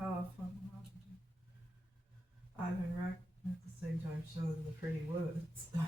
how fun Ivan Reck at the same time showing the pretty woods. Okay.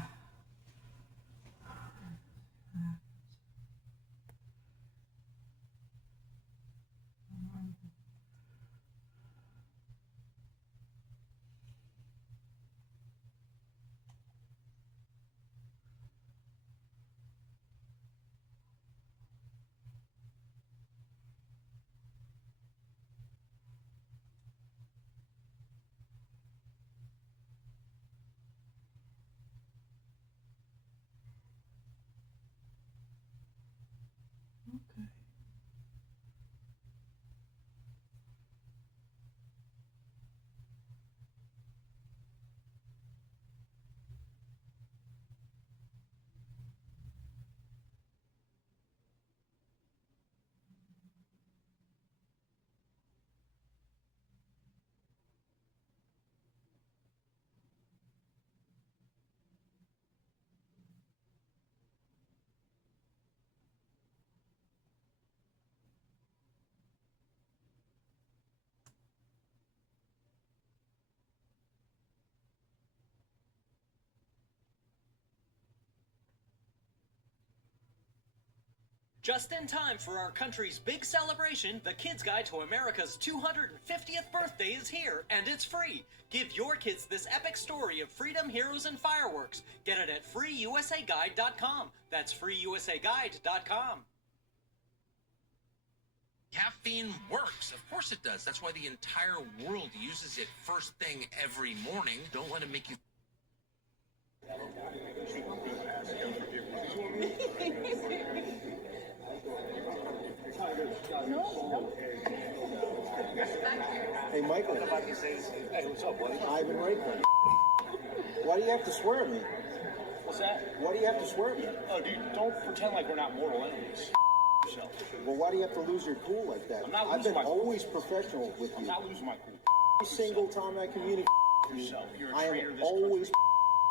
Just in time for our country's big celebration, the Kids Guide to America's 250th birthday is here, and it's free. Give your kids this epic story of freedom, heroes, and fireworks. Get it at freeusaguide.com. That's freeusaguide.com. Caffeine works. Of course it does. That's why the entire world uses it first thing every morning. Don't let it make you... Hey, Michael. Hey, what's up, buddy? Ivan Reitman. Why do you have to swear at me? What's that? Why do you have to swear at me? Oh, dude, don't pretend like we're not mortal enemies. Yourself. Well, why do you have to lose your cool like that? I'm not I've losing been my cool. always professional with you. I'm not losing my cool. Every single time I communicate with you, Yourself. You're a I traitor am to this always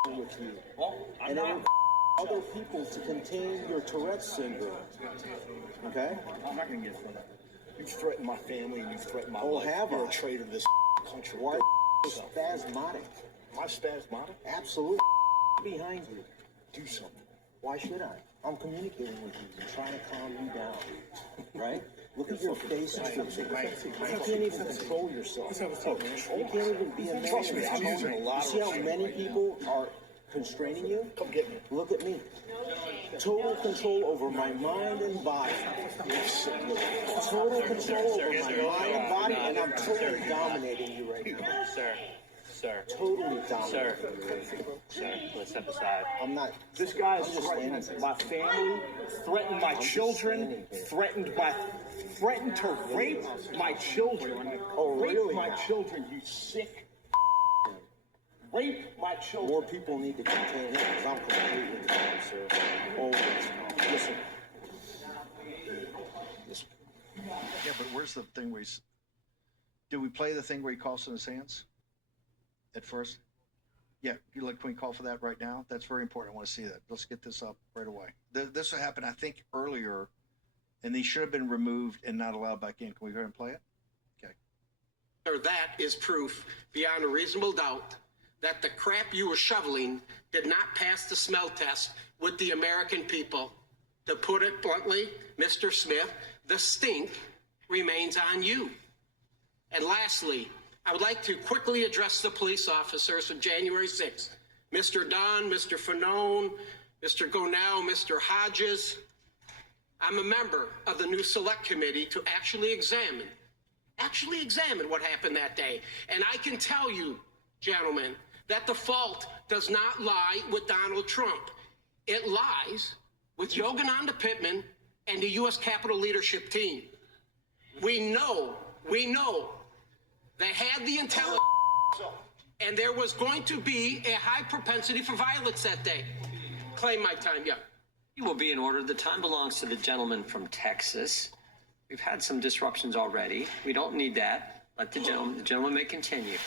country. with you. Well, I'm and not. it other people to contain your Tourette's syndrome. Okay? I'm not going to get from that. You've threatened my family and you've threatened my Oh, life. have You're I? a traitor to this country. Why Go so yourself. spasmodic? Am I spasmodic? Absolutely behind you. Do something. Why should I? I'm communicating with you. I'm trying to calm you down. Right? Look at your face. You can't even control yourself. You can't even be a man. Trust me, I'm using a lot You see how of many right now. people are constraining you? Come get me. Look at me. Total control over my mind and body. Total control over my mind and body, and I'm totally dominating you right now. Sir, Totally dominating you. sir, let's step aside. I'm not. This guy has I'm just threatened standing my family, threatened my just children, standing here. threatened to rape my children. Oh, Rape really my now? children, you sick. Rape my children. More people need to contain him because I'm completely calm, sir. Always calm. Listen. Listen. Yeah, but where's the thing where he's... Did we play the thing where he coughs in his hands? At first? Yeah, can we call for that right now? That's very important. I want to see that. Let's get this up right away. This happened, I think, earlier, and these should have been removed and not allowed back in. Can we go ahead and play it? Okay. Or that is proof beyond a reasonable doubt that the crap you were shoveling did not pass the smell test with the American people. To put it bluntly, Mr. Smith, the stink remains on you. And lastly, I would like to quickly address the police officers of January 6th. Mr. Dunn, Mr. Fanone, Mr. Gonell, Mr. Hodges. I'm a member of the new select committee to actually examine what happened that day. And I can tell you, gentlemen, that the fault does not lie with Donald Trump. It lies with Yogananda Pittman and the U.S. Capitol leadership team. We know they had the intelligence, and there was going to be a high propensity for violence that day. Claim my time, yeah. You will be in order. The time belongs to the gentleman from Texas. We've had some disruptions already. We don't need that. Let the gentleman may continue.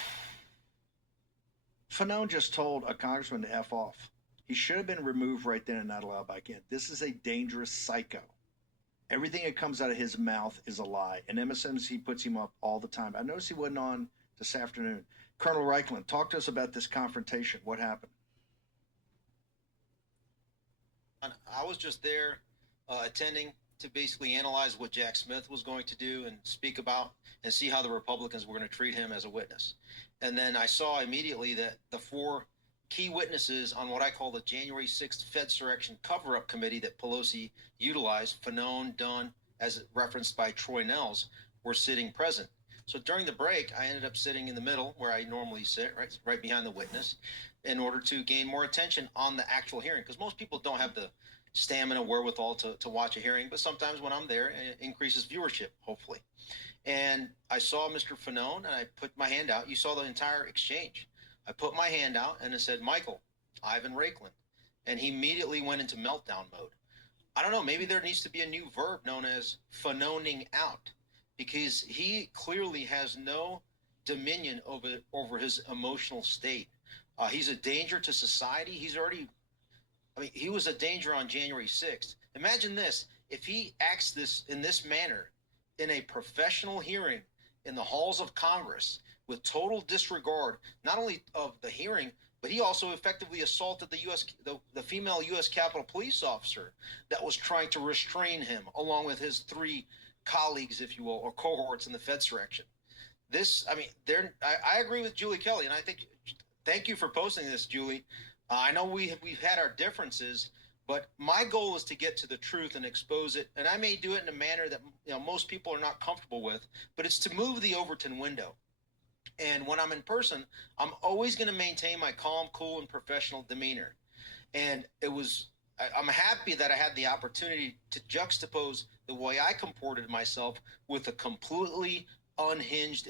Fanone just told a congressman to F off. He should have been removed right then and not allowed back in. This is a dangerous psycho. Everything that comes out of his mouth is a lie, and MSNBC puts him up all the time. I noticed he wasn't on this afternoon. Colonel Reichland, talk to us about this confrontation. What happened? I was just there attending to basically analyze what Jack Smith was going to do and speak about and see how the Republicans were going to treat him as a witness. And then I saw immediately that the four key witnesses on what I call the January 6th Fedsurrection cover-up committee that Pelosi utilized, Fanone, Dunn, as referenced by Troy Nels, were sitting present. So during the break, I ended up sitting in the middle where I normally sit, right behind the witness, in order to gain more attention on the actual hearing. Because most people don't have the stamina, wherewithal to watch a hearing, but sometimes when I'm there, it increases viewership, hopefully. And I saw Mr. Fanone, and I put my hand out. You saw the entire exchange. I put my hand out and it said, Michael, Ivan Raikland. And he immediately went into meltdown mode. I don't know, maybe there needs to be a new verb known as Fanoning out, because he clearly has no dominion over his emotional state. He's a danger to society. He was a danger on January 6th. Imagine this, if he acts in this manner in a professional hearing in the halls of Congress with total disregard, not only of the hearing, but he also effectively assaulted the female U.S. Capitol Police officer that was trying to restrain him, along with his three colleagues, if you will, or cohorts in the Fedsurrection. I agree with Julie Kelly, and I think, thank you for posting this, Julie. I know we've had our differences, but my goal is to get to the truth and expose it. And I may do it in a manner that most people are not comfortable with, but it's to move the Overton window. And when I'm in person, I'm always going to maintain my calm, cool, and professional demeanor. And I'm happy that I had the opportunity to juxtapose the way I comported myself with a completely unhinged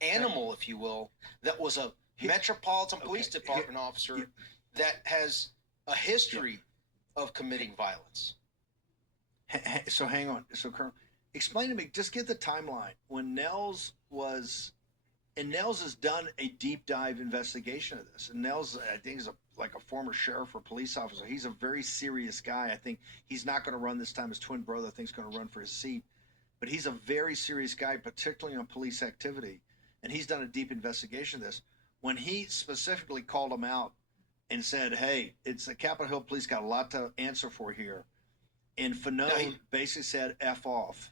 animal, if you will, that was a Metropolitan Police Department officer that has a history of committing violence. So hang on. So Colonel, explain to me, just get the timeline. When Nels has done a deep dive investigation of this. And Nels, I think, is like a former sheriff or police officer. He's a very serious guy. I think he's not going to run this time. His twin brother, I think, is going to run for his seat. But he's a very serious guy, particularly on police activity. And he's done a deep investigation of this. When he specifically called him out and said, hey, it's the Capitol Hill Police got a lot to answer for here. And Fanone basically said F off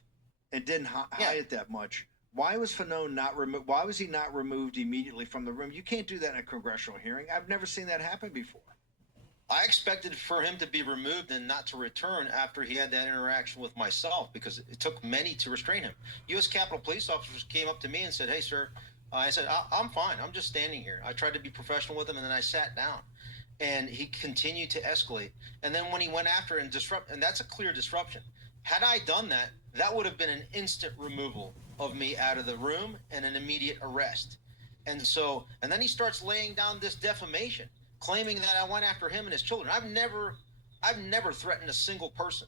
and didn't hide it that much. Why was Fanone not removed? Why was he not removed immediately from the room? You can't do that in a congressional hearing. I've never seen that happen before. I expected for him to be removed and not to return after he had that interaction with myself, because it took many to restrain him. U.S. Capitol Police officers came up to me and said, hey, sir. I said, I'm fine. I'm just standing here. I tried to be professional with him, and then I sat down. And he continued to escalate. And then when he went after and disrupt, and that's a clear disruption. Had I done that, that would have been an instant removal of me out of the room and an immediate arrest. And then he starts laying down this defamation, claiming that I went after him and his children. I've never threatened a single person.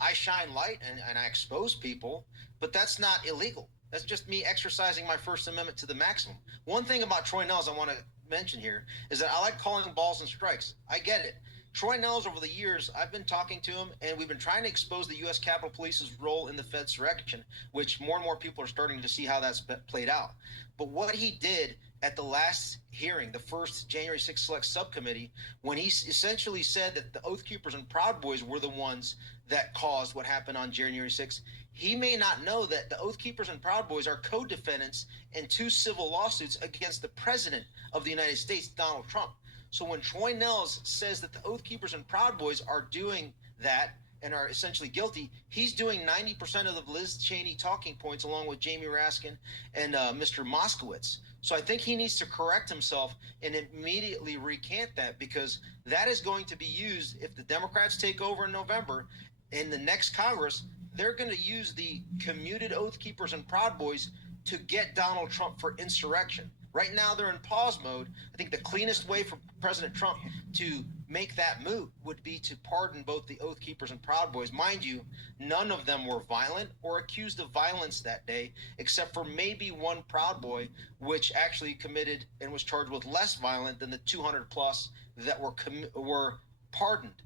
I shine light and I expose people, but that's not illegal. That's just me exercising my First Amendment to the maximum. One thing about Troy Nels I want to mention here is that I like calling balls and strikes. I get it. Troy Nels, over the years, I've been talking to him, and we've been trying to expose the U.S. Capitol Police's role in the Fedsurrection, which more and more people are starting to see how that's played out. But what he did at the last hearing, the first January 6th Select Subcommittee, when he essentially said that the Oath Keepers and Proud Boys were the ones that caused what happened on January 6th, he may not know that the Oath Keepers and Proud Boys are co-defendants in 2 civil lawsuits against the President of the United States, Donald Trump. So when Troy Nels says that the Oath Keepers and Proud Boys are doing that and are essentially guilty, he's doing 90% of the Liz Cheney talking points along with Jamie Raskin and Mr. Moskowitz. So I think he needs to correct himself and immediately recant that, because that is going to be used if the Democrats take over in November. In the next Congress, they're going to use the commuted Oath Keepers and Proud Boys to get Donald Trump for insurrection. Right now, they're in pause mode. I think the cleanest way for President Trump to make that move would be to pardon both the Oath Keepers and Proud Boys. Mind you, none of them were violent or accused of violence that day, except for maybe one Proud Boy, which actually committed and was charged with less violent than the 200 plus that were pardoned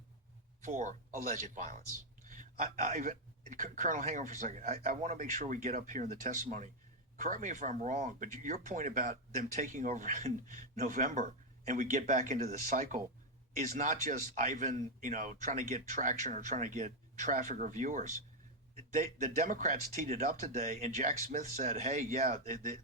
for alleged violence. Colonel, hang on for a second. I want to make sure we get up here in the testimony. Correct me if I'm wrong, but your point about them taking over in November and we get back into the cycle is not just Ivan, trying to get traction or trying to get traffic or viewers. The Democrats teed it up today, and Jack Smith said, "Hey, yeah,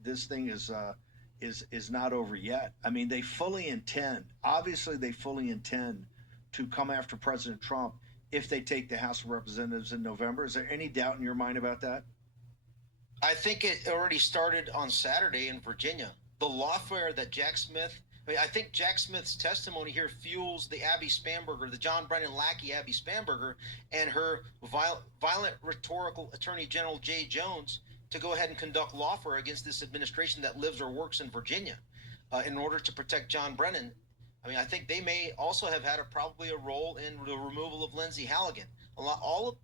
this thing is not over yet." I mean, they fully intend. Obviously, they fully intend to come after President Trump if they take the House of Representatives in November. Is there any doubt in your mind about that? I think it already started on Saturday in Virginia. The lawfare that Jack Smith, I think Jack Smith's testimony here fuels the Abby Spanberger, the John Brennan lackey Abby Spanberger, and her violent rhetorical Attorney General Jay Jones to go ahead and conduct lawfare against this administration that lives or works in Virginia in order to protect John Brennan. I think they may also have had probably a role in the removal of Lindsey Halligan. All of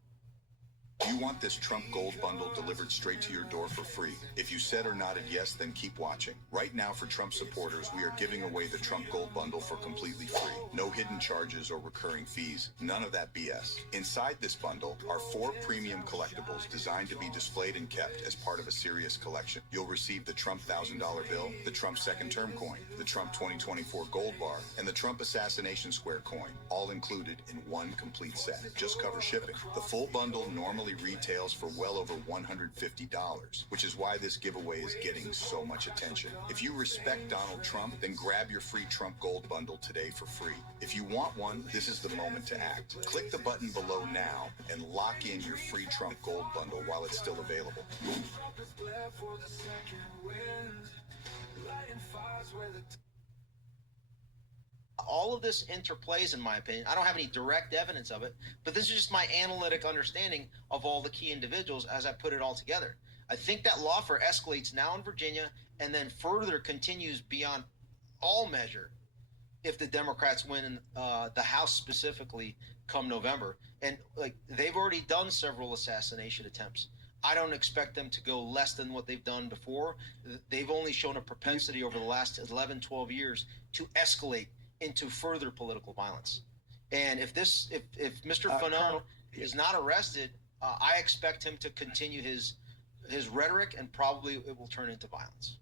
You want this Trump Gold bundle delivered straight to your door for free? If you said or nodded yes, then keep watching. Right now, for Trump supporters, we are giving away the Trump Gold bundle for completely free. No hidden charges or recurring fees. None of that BS. Inside this bundle are 4 premium collectibles designed to be displayed and kept as part of a serious collection. You'll receive the Trump $1,000 bill, the Trump second term coin, the Trump 2024 gold bar, and the Trump assassination square coin, all included in one complete set. Just cover shipping. The full bundle normally retails for well over $150, which is why this giveaway is getting so much attention. If you respect Donald Trump, then grab your free Trump Gold bundle today for free. If you want one, this is the moment to act. Click the button below now and lock in your free Trump Gold bundle while it's still available. All of this interplays, in my opinion. I don't have any direct evidence of it, but this is just my analytic understanding of all the key individuals as I put it all together. I think that lawfare escalates now in Virginia and then further continues beyond all measure if the Democrats win in the House specifically come November. And they've already done several assassination attempts. I don't expect them to go less than what they've done before. They've only shown a propensity over the last 11, 12 years to escalate into further political violence. And if Mr. Fanon is not arrested, I expect him to continue his rhetoric, and probably it will turn into violence.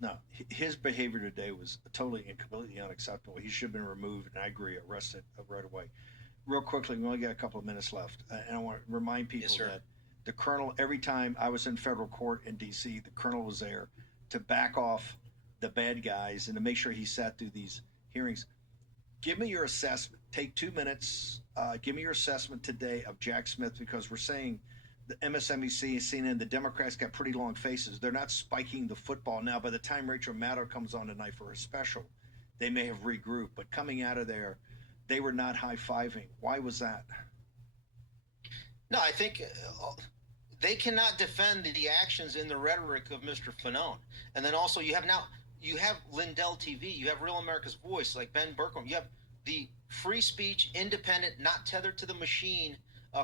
No, his behavior today was totally and completely unacceptable. He should have been removed, and I agree, arrested right away. Real quickly, we only got a couple of minutes left, and I want to remind people that the colonel, every time I was in federal court in D.C., the colonel was there to back off the bad guys and to make sure he sat through these hearings. Give me your assessment. Take 2 minutes. Give me your assessment today of Jack Smith, because we're saying the MSNBC, CNN, the Democrats got pretty long faces. They're not spiking the football now. By the time Rachel Maddow comes on tonight for a special, they may have regrouped. But coming out of there, they were not high-fiving. Why was that? No, I think they cannot defend the actions in the rhetoric of Mr. Fanon. And then also you have Lindell TV, you have Real America's Voice, like Ben Bergquam. You have the free speech, independent, not tethered to the machine,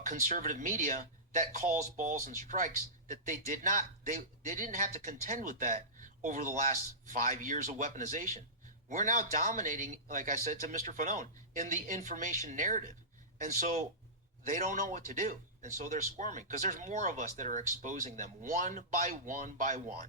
conservative media that calls balls and strikes. That they didn't have to contend with that over the last 5 years of weaponization. We're now dominating, like I said to Mr. Fanon, in the information narrative, and so they don't know what to do, and so they're squirming because there's more of us that are exposing them one by one by one.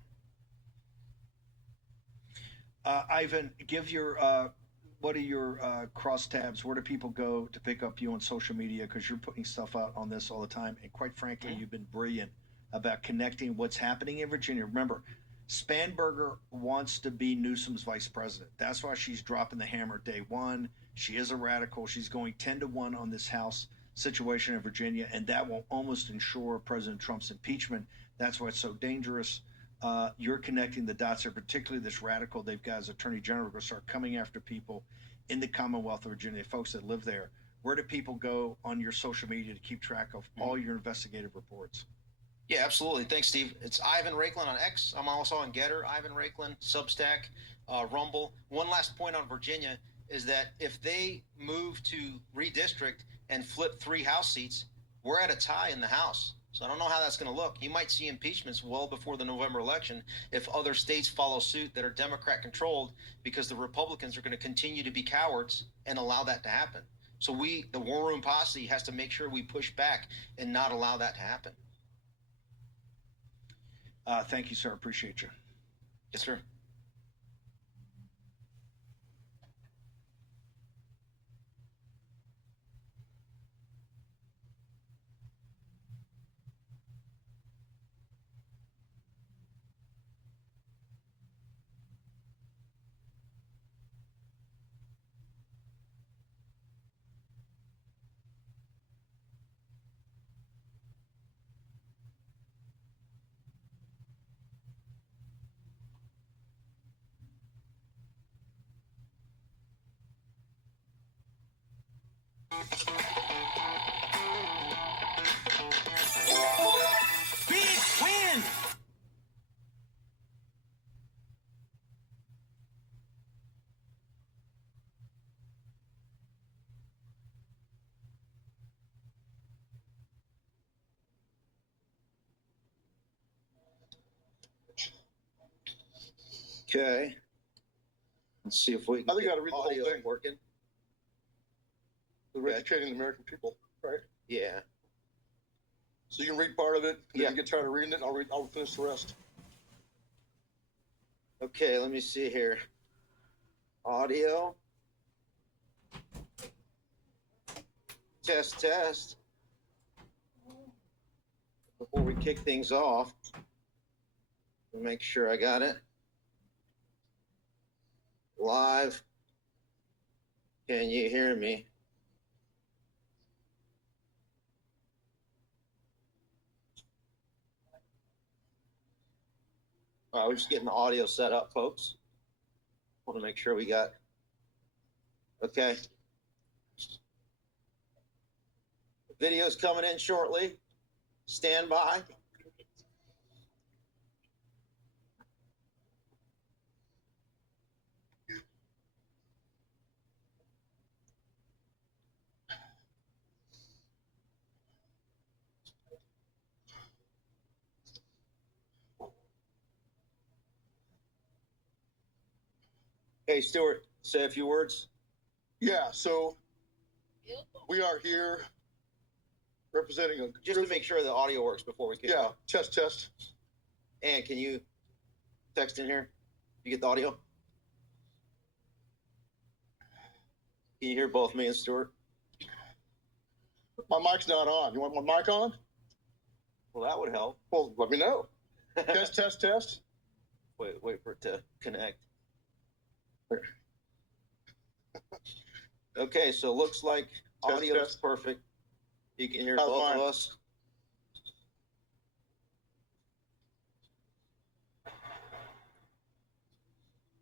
Ivan, give your what are your crosstabs? Where do people go to pick up you on social media? Because you're putting stuff out on this all the time, and quite frankly, you've been brilliant about connecting what's happening in Virginia. Remember, Spanberger wants to be Newsom's vice president. That's why she's dropping the hammer day one. She is a radical. She's going 10-1 on this House situation in Virginia, and that will almost ensure President Trump's impeachment. That's why it's so dangerous. You're connecting the dots there, particularly this radical they've got as Attorney General, going to start coming after people in the Commonwealth of Virginia, folks that live there. Where do people go on your social media to keep track of all your investigative reports? Yeah, absolutely. Thanks, Steve. It's Ivan Raiklin on X. I'm also on Getter, Ivan Raiklin, Substack, Rumble. One last point on Virginia is that if they move to redistrict and flip 3 House seats, we're at a tie in the House. So I don't know how that's going to look. You might see impeachments well before the November election if other states follow suit that are Democrat controlled, because the Republicans are going to continue to be cowards and allow that to happen. So the War Room Posse has to make sure we push back and not allow that to happen. Thank you, sir. Appreciate you. Yes, sir. Big win! Okay. Let's see if we can I think you get gotta read the whole audio thing. working. We're educating the American people, right? Yeah. So you can read part of it, then Yeah. you get tired of reading it, I'll finish the rest. Okay, let me see here. Audio. Test. Before we kick things off, make sure I got it. Live. Can you hear me? All right, we're just getting the audio set up, folks. Want to make sure we got. Okay. Video's coming in shortly. Stand by. Hey, Stuart, say a few words. Yeah, so we are here representing a Just to make sure the audio works before we kick yeah, off. test. And can you text in here? You get the audio? Can you hear both me and Stuart? My mic's not on. You want my mic on? Well, that would help. Well, let me know. Test. Wait for it to connect. Okay, so looks like audio is perfect. You can hear How's both mine? of us.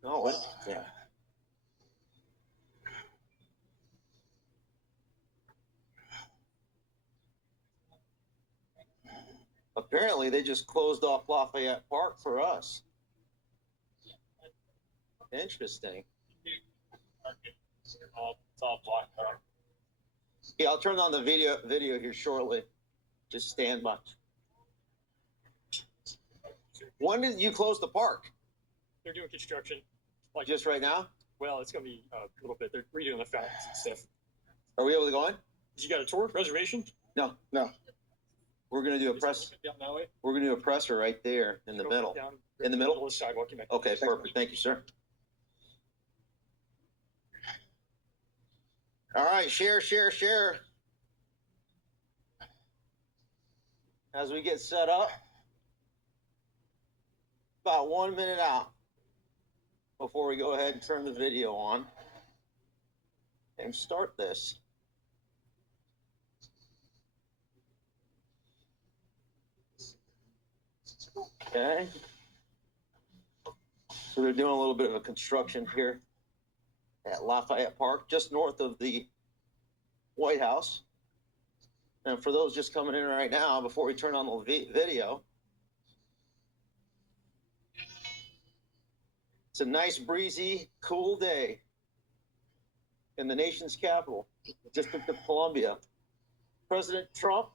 Oh, yeah. Apparently, they just closed off Lafayette Park for us. Interesting. It's all blocked out. Yeah, I'll turn on the video here shortly. Just stand by. When did you close the park? They're doing construction. Like, Just right now? well, it's gonna be a little bit. They're redoing the fountains and stuff. Are we able to go in? You got a tour reservation? No. We're gonna do a press. Down that way. We're gonna do a presser right there in the Go middle. down In the middle? of the sidewalk. You might. Okay, perfect. Thank you, sir. All right, share. As we get set up, about 1 minute out before we go ahead and turn the video on and start this. Okay. So they're doing a little bit of a construction here at Lafayette Park, just north of the White House. And for those just coming in right now, before we turn on the video, it's a nice, breezy, cool day in the nation's capital, the District of Columbia. President Trump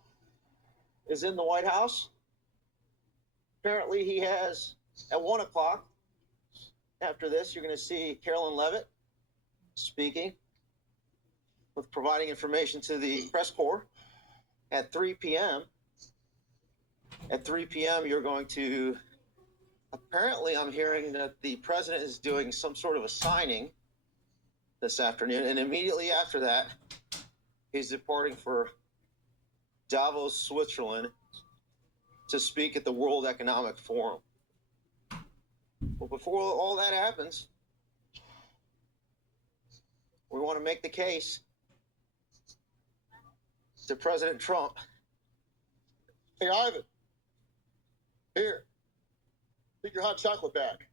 is in the White House. Apparently he has, at 1 o'clock, after this, you're going to see Carolyn Leavitt speaking. with providing information to the press corps at 3 p.m. At 3 p.m., you're going to, apparently I'm hearing that the president is doing some sort of a signing this afternoon, and immediately after that, he's departing for Davos, Switzerland, to speak at the World Economic Forum. But before all that happens, we want to make the case to President Trump. Hey, Ivan. Here. Take your hot chocolate back.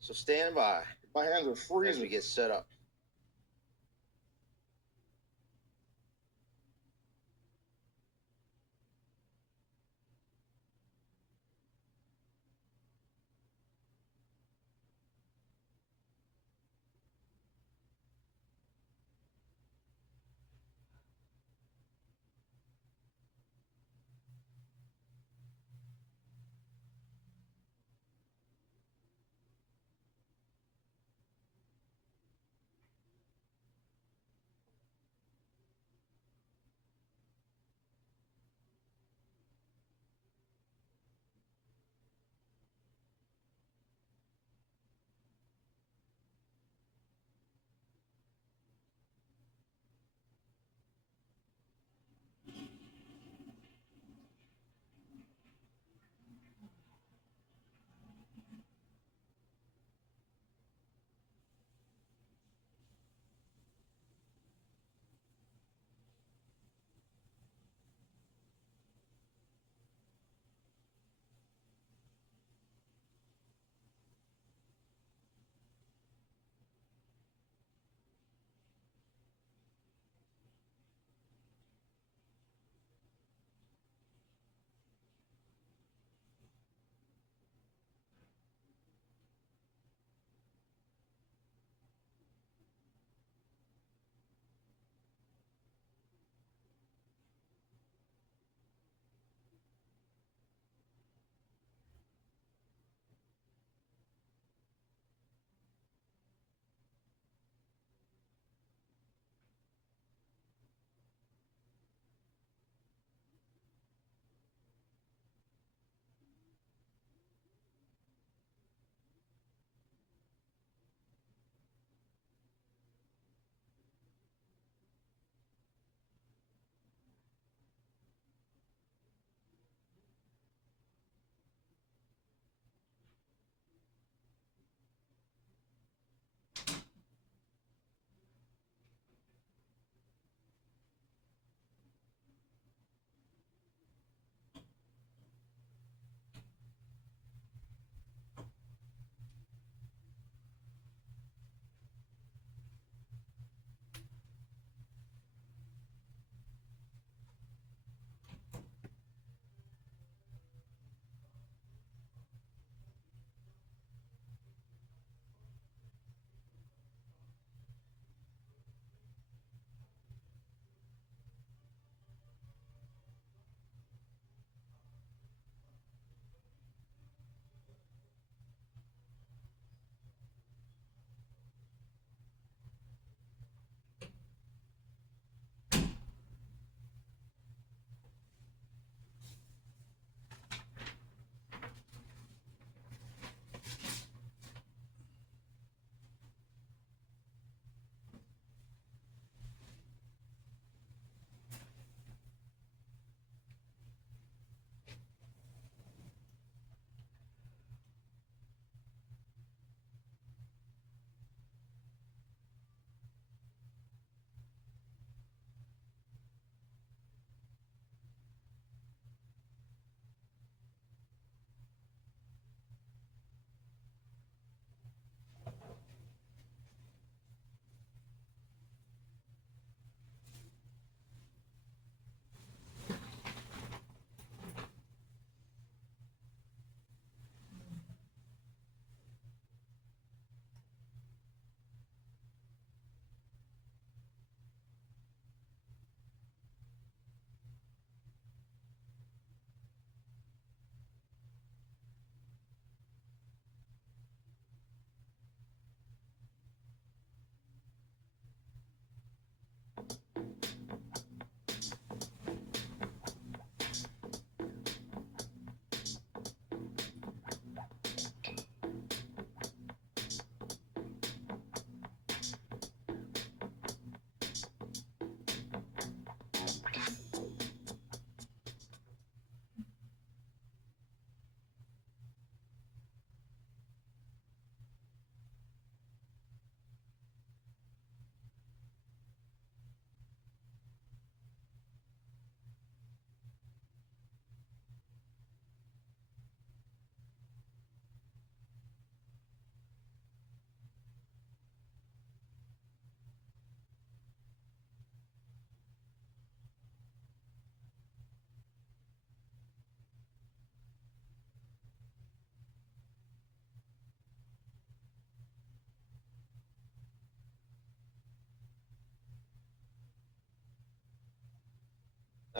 So stand by My hands are as freezing. we get set up.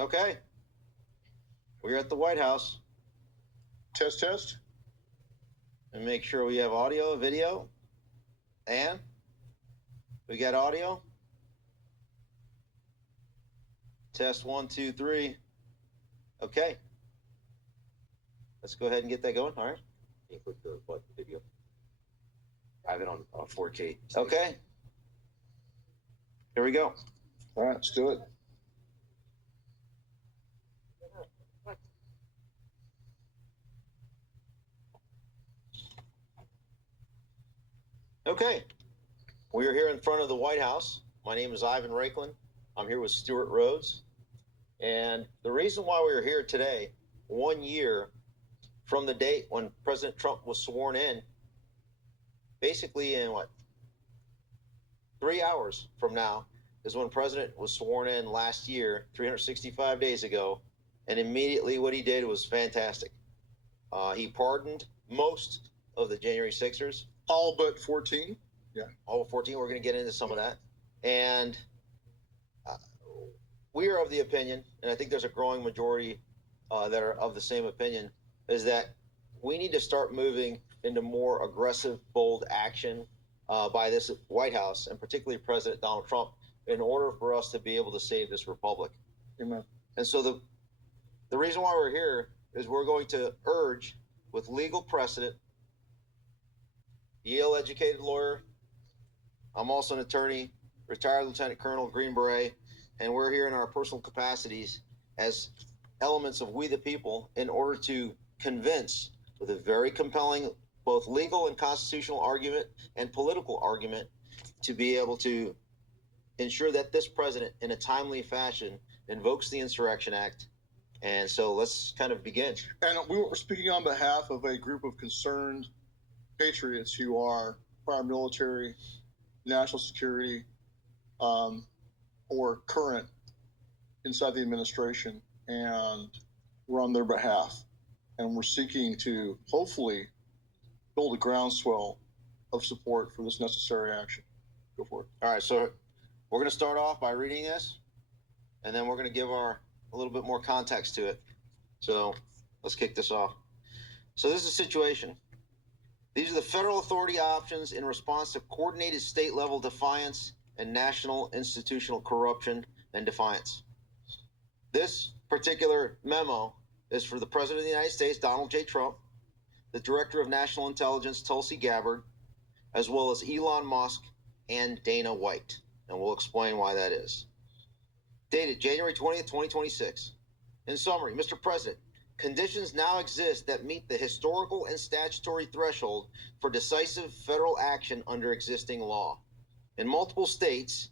Okay. We're at the White House. Test, test. And make sure we have audio, video. And we got audio. Test 1, 2, 3. Okay. Let's go ahead and get that going. All right. You click the what video? I have it on 4K. Okay. Here we go. All right, let's do it. Okay. We are here in front of the White House. My name is Ivan Raiklen. I'm here with Stuart Rhodes. And the reason why we are here today, 1 year from the date when President Trump was sworn in, basically in 3 hours from now is when President was sworn in last year, 365 days ago. And immediately what he did was fantastic. He pardoned most of the January 6ers. All but 14. Yeah. All but 14. We're going to get into some of that. And we are of the opinion, and I think there's a growing majority that are of the same opinion, is that we need to start moving into more aggressive, bold action by this White House, and particularly President Donald Trump, in order for us to be able to save this republic. Amen. And so the reason why we're here is we're going to urge, with legal precedent, Yale-educated lawyer, I'm also an attorney, retired Lieutenant Colonel, Green Beret, and we're here in our personal capacities as elements of we the people in order to convince, with a very compelling both legal and constitutional argument and political argument, to be able to ensure that this president, in a timely fashion, invokes the Insurrection Act. And so let's kind of begin. And we were speaking on behalf of a group of concerned patriots who are prior military, national security, or current inside the administration, and we're on their behalf. And we're seeking to hopefully build a groundswell of support for this necessary action. Go for it. All right, so we're going to start off by reading this, and then we're going to give a little bit more context to it. So let's kick this off. So this is the situation. These are the federal authority options in response to coordinated state-level defiance and national institutional corruption and defiance. This particular memo is for the President of the United States, Donald J. Trump, the Director of National Intelligence, Tulsi Gabbard, as well as Elon Musk and Dana White. And we'll explain why that is. Dated January 20th, 2026. In summary, Mr. President, conditions now exist that meet the historical and statutory threshold for decisive federal action under existing law. In multiple states,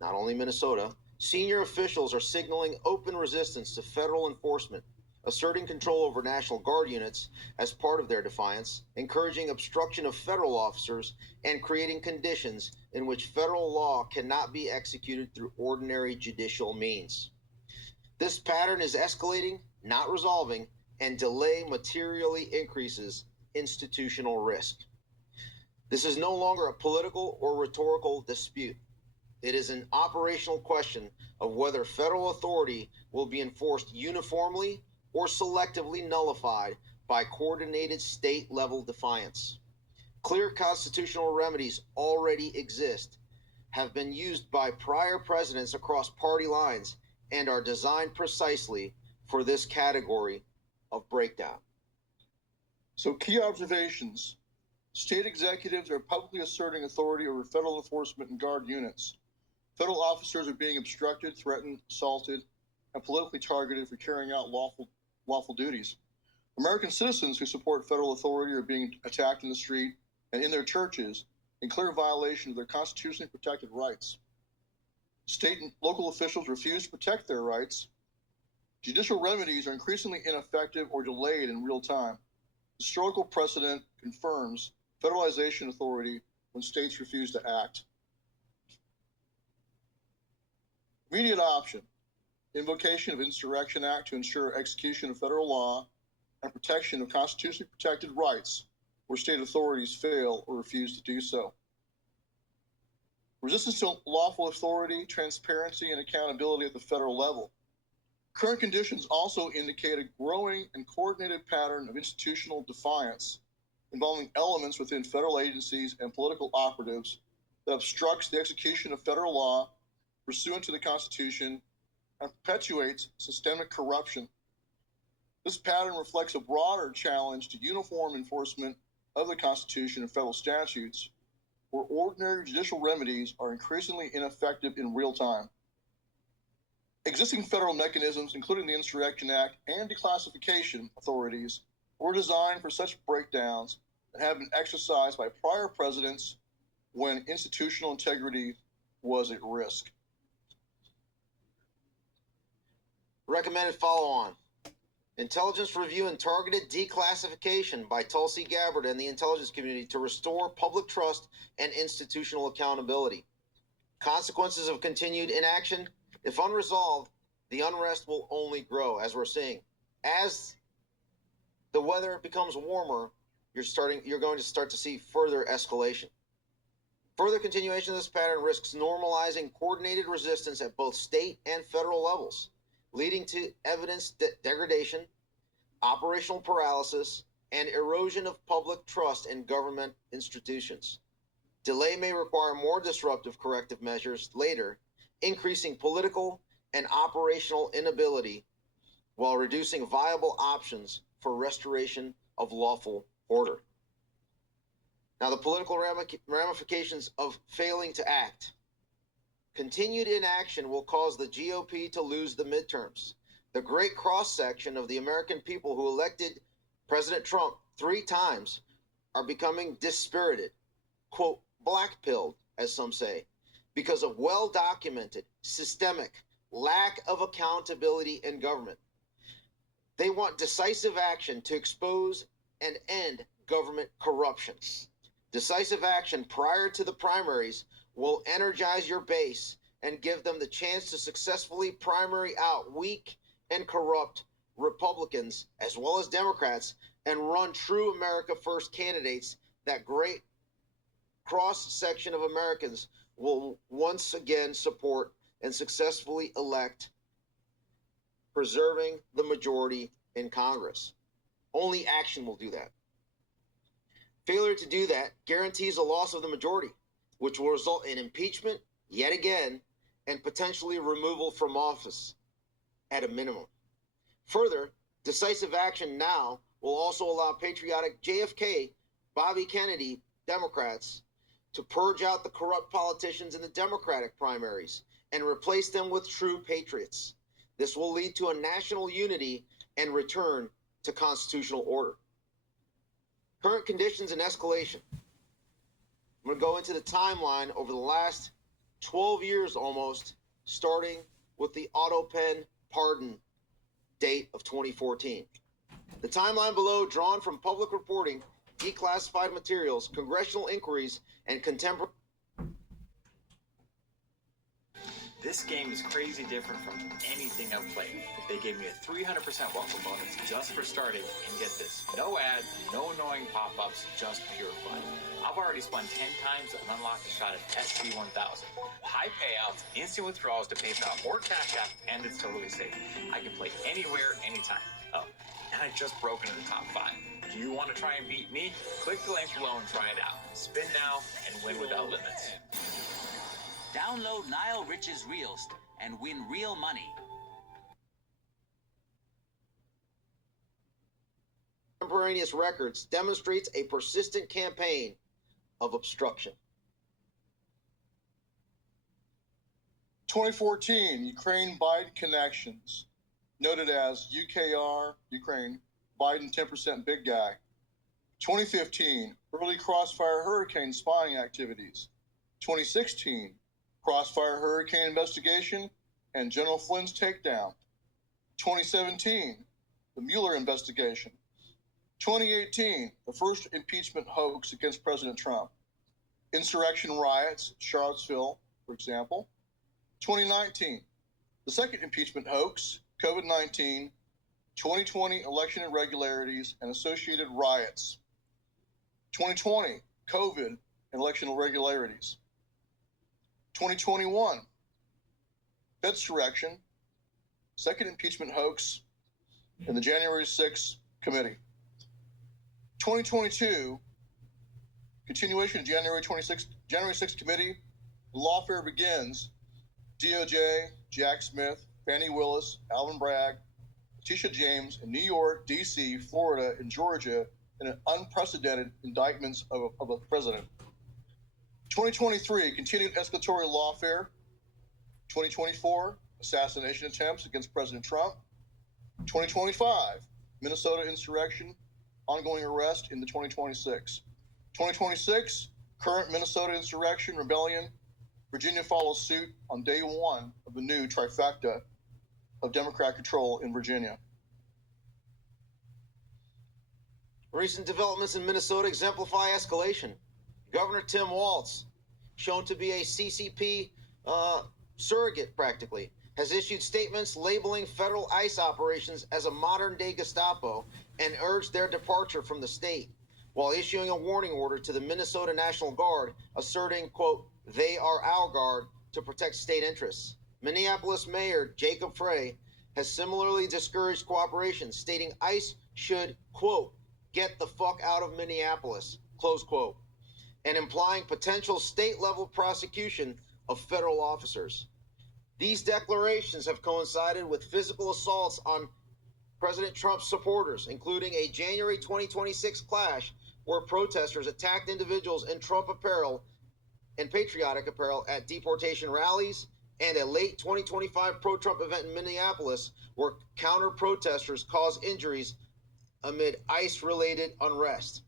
not only Minnesota, senior officials are signaling open resistance to federal enforcement, asserting control over National Guard units as part of their defiance, encouraging obstruction of federal officers, and creating conditions in which federal law cannot be executed through ordinary judicial means. This pattern is escalating, not resolving, and delay materially increases institutional risk. This is no longer a political or rhetorical dispute. It is an operational question of whether federal authority will be enforced uniformly or selectively nullified by coordinated state-level defiance. Clear constitutional remedies already exist, have been used by prior presidents across party lines, and are designed precisely for this category of breakdown. So, key observations. State executives are publicly asserting authority over federal enforcement and Guard units. Federal officers are being obstructed, threatened, assaulted, and politically targeted for carrying out lawful duties. American citizens who support federal authority are being attacked in the street and in their churches in clear violation of their constitutionally protected rights. State and local officials refuse to protect their rights. Judicial remedies are increasingly ineffective or delayed in real time. Historical precedent confirms federalization authority when states refuse to act. Immediate option. Invocation of Insurrection Act to ensure execution of federal law and protection of constitutionally protected rights where state authorities fail or refuse to do so. Resistance to lawful authority, transparency, and accountability at the federal level. Current conditions also indicate a growing and coordinated pattern of institutional defiance involving elements within federal agencies and political operatives that obstructs the execution of federal law pursuant to the Constitution and perpetuates systemic corruption. This pattern reflects a broader challenge to uniform enforcement of the Constitution and federal statutes, where ordinary judicial remedies are increasingly ineffective in real time. Existing federal mechanisms, including the Insurrection Act and declassification authorities, were designed for such breakdowns and have been exercised by prior presidents when institutional integrity was at risk. Recommended follow-on. Intelligence review and targeted declassification by Tulsi Gabbard and the intelligence community to restore public trust and institutional accountability. Consequences of continued inaction: if unresolved, the unrest will only grow, as we're seeing. As the weather becomes warmer, you're going to start to see further escalation. Further continuation of this pattern risks normalizing coordinated resistance at both state and federal levels, leading to evidence degradation, operational paralysis, and erosion of public trust in government institutions. Delay may require more disruptive corrective measures later, increasing political and operational inability while reducing viable options for restoration of lawful order. Now, the political ramifications of failing to act. Continued inaction will cause the GOP to lose the midterms. The great cross-section of the American people who elected President Trump 3 times are becoming dispirited, quote, black-pilled, as some say, because of well-documented, systemic lack of accountability in government. They want decisive action to expose and end government corruption. Decisive action prior to the primaries will energize your base and give them the chance to successfully primary out weak and corrupt Republicans as well as Democrats and run true America First candidates that great cross-section of Americans will once again support and successfully elect, preserving the majority in Congress. Only action will do that. Failure to do that guarantees a loss of the majority, which will result in impeachment yet again and potentially removal from office at a minimum. Further, decisive action now will also allow patriotic JFK, Bobby Kennedy Democrats to purge out the corrupt politicians in the Democratic primaries and replace them with true patriots. This will lead to a national unity and return to constitutional order. Current conditions and escalation. I'm going to go into the timeline over the last 12 years almost, starting with the auto pen pardon date of 2014. The timeline below, drawn from public reporting, declassified materials, congressional inquiries, and contemporary. This game is crazy different from anything I've played. They gave me a 300% welcome bonus just for starting, and get this, no ads, no annoying pop-ups, just pure fun. I've already spun 10 times and unlocked a shot at SB1000. High payouts, instant withdrawals to PayPal or Cash App, and it's totally safe. I can play anywhere, anytime. Oh, and I just broke into the top 5. Do you want to try and beat me? Click the link below and try it out. Spin now and win without limits. Download Nile Rich's Reels and win real money. Contemporaneous records demonstrates a persistent campaign of obstruction. 2014 Ukraine-Biden connections, noted as UKR, Ukraine, Biden 10% big guy. 2015 early Crossfire Hurricane spying activities. 2016 Crossfire Hurricane investigation and General Flynn's takedown. 2017 the Mueller investigation. 2018 the first impeachment hoax against President Trump. Insurrection riots, Charlottesville, for example. 2019 the second impeachment hoax, COVID-19, 2020 election irregularities and associated riots. 2020 COVID and election second impeachment hoax, and the January 6th committee. 2022, continuation of January 6th committee, the lawfare begins. DOJ, Jack Smith, Fannie Willis, Alvin Bragg, Letitia James in New York, D.C., Florida, and Georgia in an unprecedented indictments of a president. 2023, continued escalatory lawfare. 2024, assassination attempts against President Trump. 2025, Minnesota insurrection, ongoing arrest in the 2026. 2026, current Minnesota insurrection, rebellion. Virginia follows suit on day one of the new trifecta of Democrat control in Virginia. Recent developments in Minnesota exemplify escalation. Governor Tim Walz, shown to be a CCP surrogate practically, has issued statements labeling federal ICE operations as a modern-day Gestapo and urged their departure from the state, while issuing a warning order to the Minnesota National Guard, asserting, quote, "They are our guard to protect state interests." Minneapolis Mayor Jacob Frey has similarly discouraged cooperation, stating ICE should, quote, "get the fuck out of Minneapolis," close quote, and implying potential state-level prosecution of federal officers. These declarations have coincided with physical assaults on President Trump's supporters, including a January 2026 clash where protesters attacked individuals in Trump apparel and patriotic apparel at deportation rallies, and a late 2025 pro-Trump event in Minneapolis where counter-protesters caused injuries amid ICE-related unrest.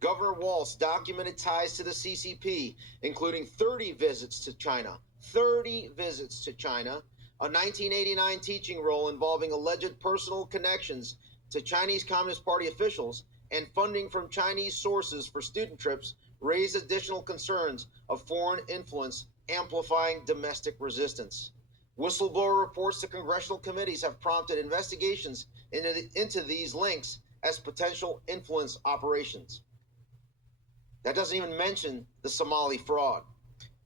Governor Walz documented ties to the CCP, including 30 visits to China, a 1989 teaching role involving alleged personal connections to Chinese Communist Party officials, and funding from Chinese sources for student trips raised additional concerns of foreign influence amplifying domestic resistance. Whistleblower reports to congressional committees have prompted investigations into these links as potential influence operations. That doesn't even mention the Somali fraud.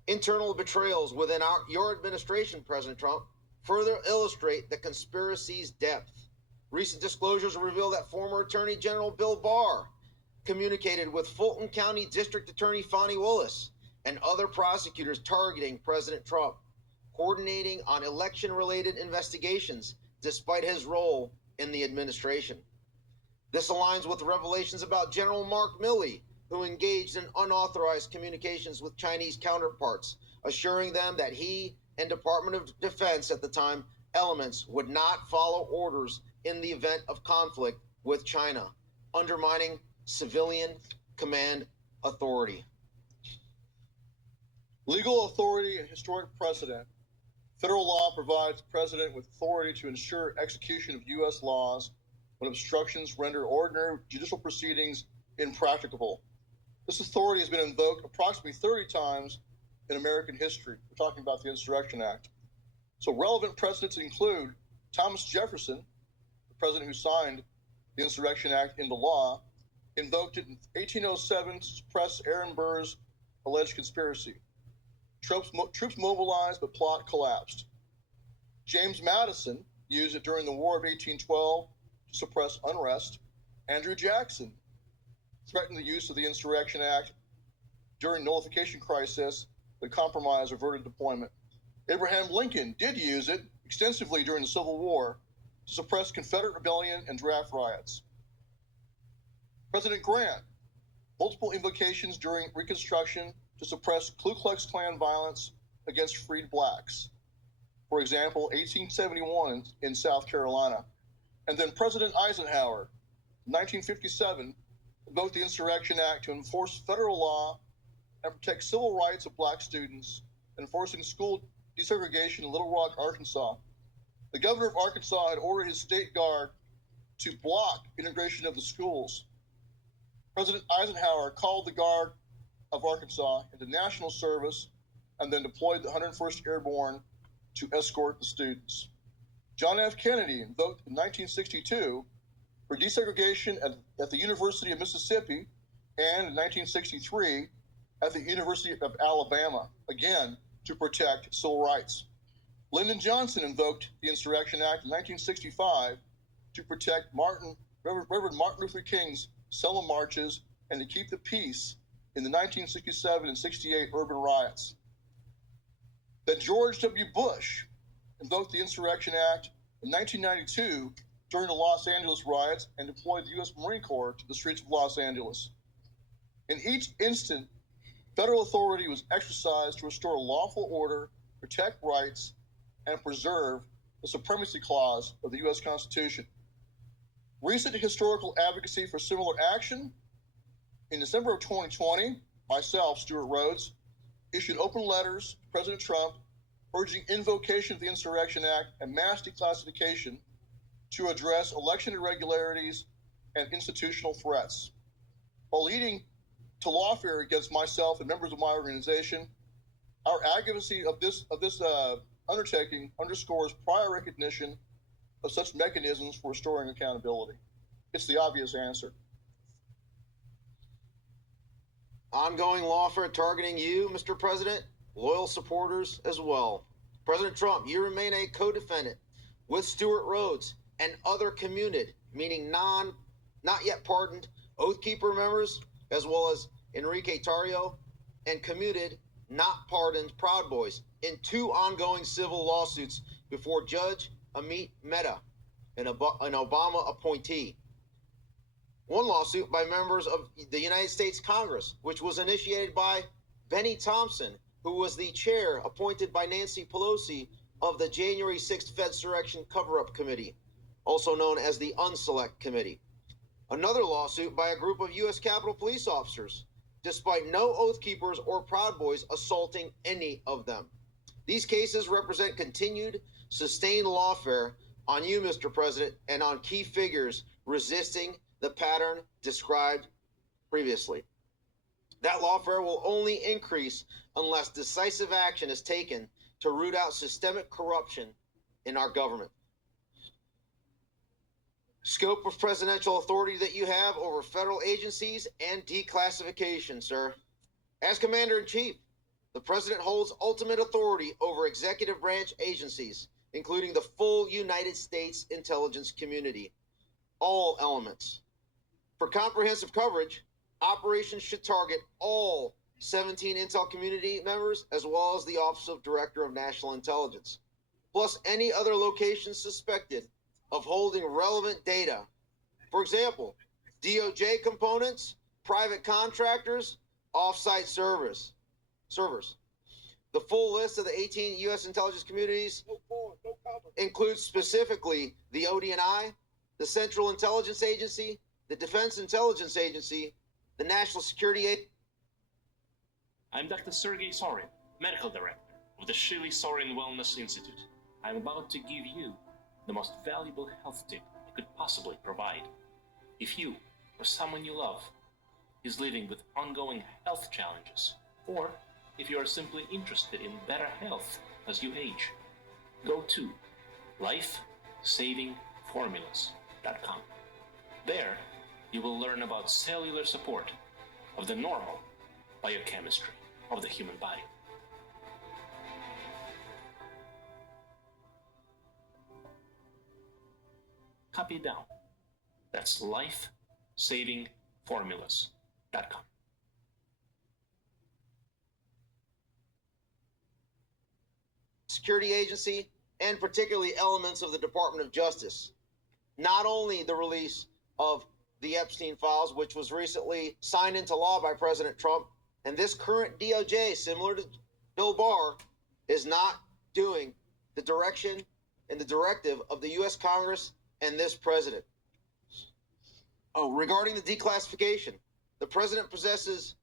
Internal betrayals within your administration, President Trump, further illustrate the conspiracy's depth. Recent disclosures reveal that former Attorney General Bill Barr communicated with Fulton County District Attorney Fannie Willis and other prosecutors targeting President Trump, coordinating on election-related investigations despite his role in the administration. This aligns with revelations about General Mark Milley, who engaged in unauthorized communications with Chinese counterparts, assuring them that he and Department of Defense at the time elements would not follow orders in the event of conflict with China, undermining civilian command authority. Legal authority and historic precedent. Federal law provides the president with authority to ensure execution of U.S. laws when obstructions render ordinary judicial proceedings impracticable. This authority has been invoked approximately 30 times in American history. We're talking about the Insurrection Act. So relevant precedents include Thomas Jefferson, the president who signed the Insurrection Act into law, invoked it in 1807 to suppress Aaron Burr's alleged conspiracy. Troops mobilized, but plot collapsed. James Madison used it during the War of 1812 to suppress unrest. Andrew Jackson threatened the use of the Insurrection Act during nullification crisis that compromised averted deployment. Abraham Lincoln did use it extensively during the Civil War to suppress Confederate rebellion and draft riots. President Grant, multiple invocations during Reconstruction to suppress Ku Klux Klan violence against freed blacks. For example, 1871 in South Carolina. And then President Eisenhower, 1957, invoked the Insurrection Act to enforce federal law and protect civil rights of black students, enforcing school desegregation in Little Rock, Arkansas. The governor of Arkansas had ordered his state guard to block integration of the schools. President Eisenhower called the Guard of Arkansas into national service and then deployed the 101st Airborne to escort the students. John F. Kennedy invoked in 1962 for desegregation at the University of Mississippi and in 1963 at the University of Alabama, again, to protect civil rights. Lyndon Johnson invoked the Insurrection Act in 1965 to protect Reverend Martin Luther King's Selma marches and to keep the peace in the 1967 and 68 urban riots. That George W. Bush invoked the Insurrection Act in 1992 during the Los Angeles riots and deployed the U.S. Marine Corps to the streets of Los Angeles. In each instant, federal authority was exercised to restore lawful order, protect rights, and preserve the supremacy clause of the U.S. Constitution. Recent historical advocacy for similar action. In December of 2020, myself, Stuart Rhodes, issued open letters to President Trump urging invocation of the Insurrection Act and mass declassification to address election irregularities and institutional threats. While leading to lawfare against myself and members of my organization, our advocacy of this undertaking underscores prior recognition of such mechanisms for restoring accountability. It's the obvious answer. Ongoing lawfare targeting you, Mr. President, loyal supporters as well. President Trump, you remain a co-defendant with Stuart Rhodes and other commuted, meaning not yet pardoned, Oath Keeper members, as well as Enrique Tarrio, and commuted, not pardoned Proud Boys in 2 ongoing civil lawsuits before Judge Amit Mehta, an Obama appointee. One lawsuit by members of the United States Congress, which was initiated by Benny Thompson, who was the chair appointed by Nancy Pelosi of the January 6th Fedsurrection Cover-Up Committee, also known as the Unselect Committee. Another lawsuit by a group of U.S. Capitol Police officers, despite no Oath Keepers or Proud Boys assaulting any of them. These cases represent continued, sustained lawfare on you, Mr. President, and on key figures resisting the pattern described previously. That lawfare will only increase unless decisive action is taken to root out systemic corruption in our government. Scope of presidential authority that you have over federal agencies and declassification, sir. As Commander-in-Chief, the President holds ultimate authority over executive branch agencies, including the full United States intelligence community, all elements. For comprehensive coverage, operations should target all 17 Intel community members, as well as the Office of Director of National Intelligence, plus any other locations suspected of holding relevant data. For example, DOJ components, private contractors, off-site servers. The full list of the 18 U.S. intelligence communities includes specifically the ODNI, the Central Intelligence Agency, the Defense Intelligence Agency, the National Security Agency. I'm Dr. Sergey Sorin, Medical Director of the Shili Sorin Wellness Institute. I'm about to give you the most valuable health tip I could possibly provide. If you or someone you love is living with ongoing health challenges, or if you are simply interested in better health as you age, go to lifesavingformulas.com. There, you will learn about cellular support of the normal biochemistry of the human body. Copy it down. That's lifesavingformulas.com. Security Agency, and particularly elements of the Department of Justice. Not only the release of the Epstein files, which was recently signed into law by President Trump, and this current DOJ, similar to Bill Barr, is not doing the direction and the directive of the U.S. Congress and this president. Regarding the declassification, the president possesses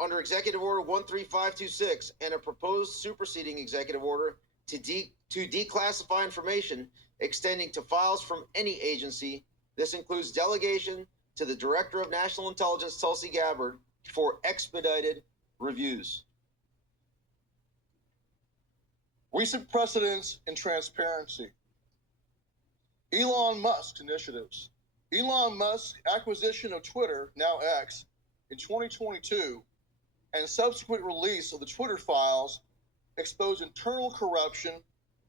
under Executive Order 13526 and a proposed superseding executive order to declassify information extending to files from any agency. This includes delegation to the Director of National Intelligence, Tulsi Gabbard, for expedited reviews. Recent precedents in transparency. Elon Musk's initiatives. Elon Musk's acquisition of Twitter, now X, in 2022, and subsequent release of the Twitter files expose internal corruption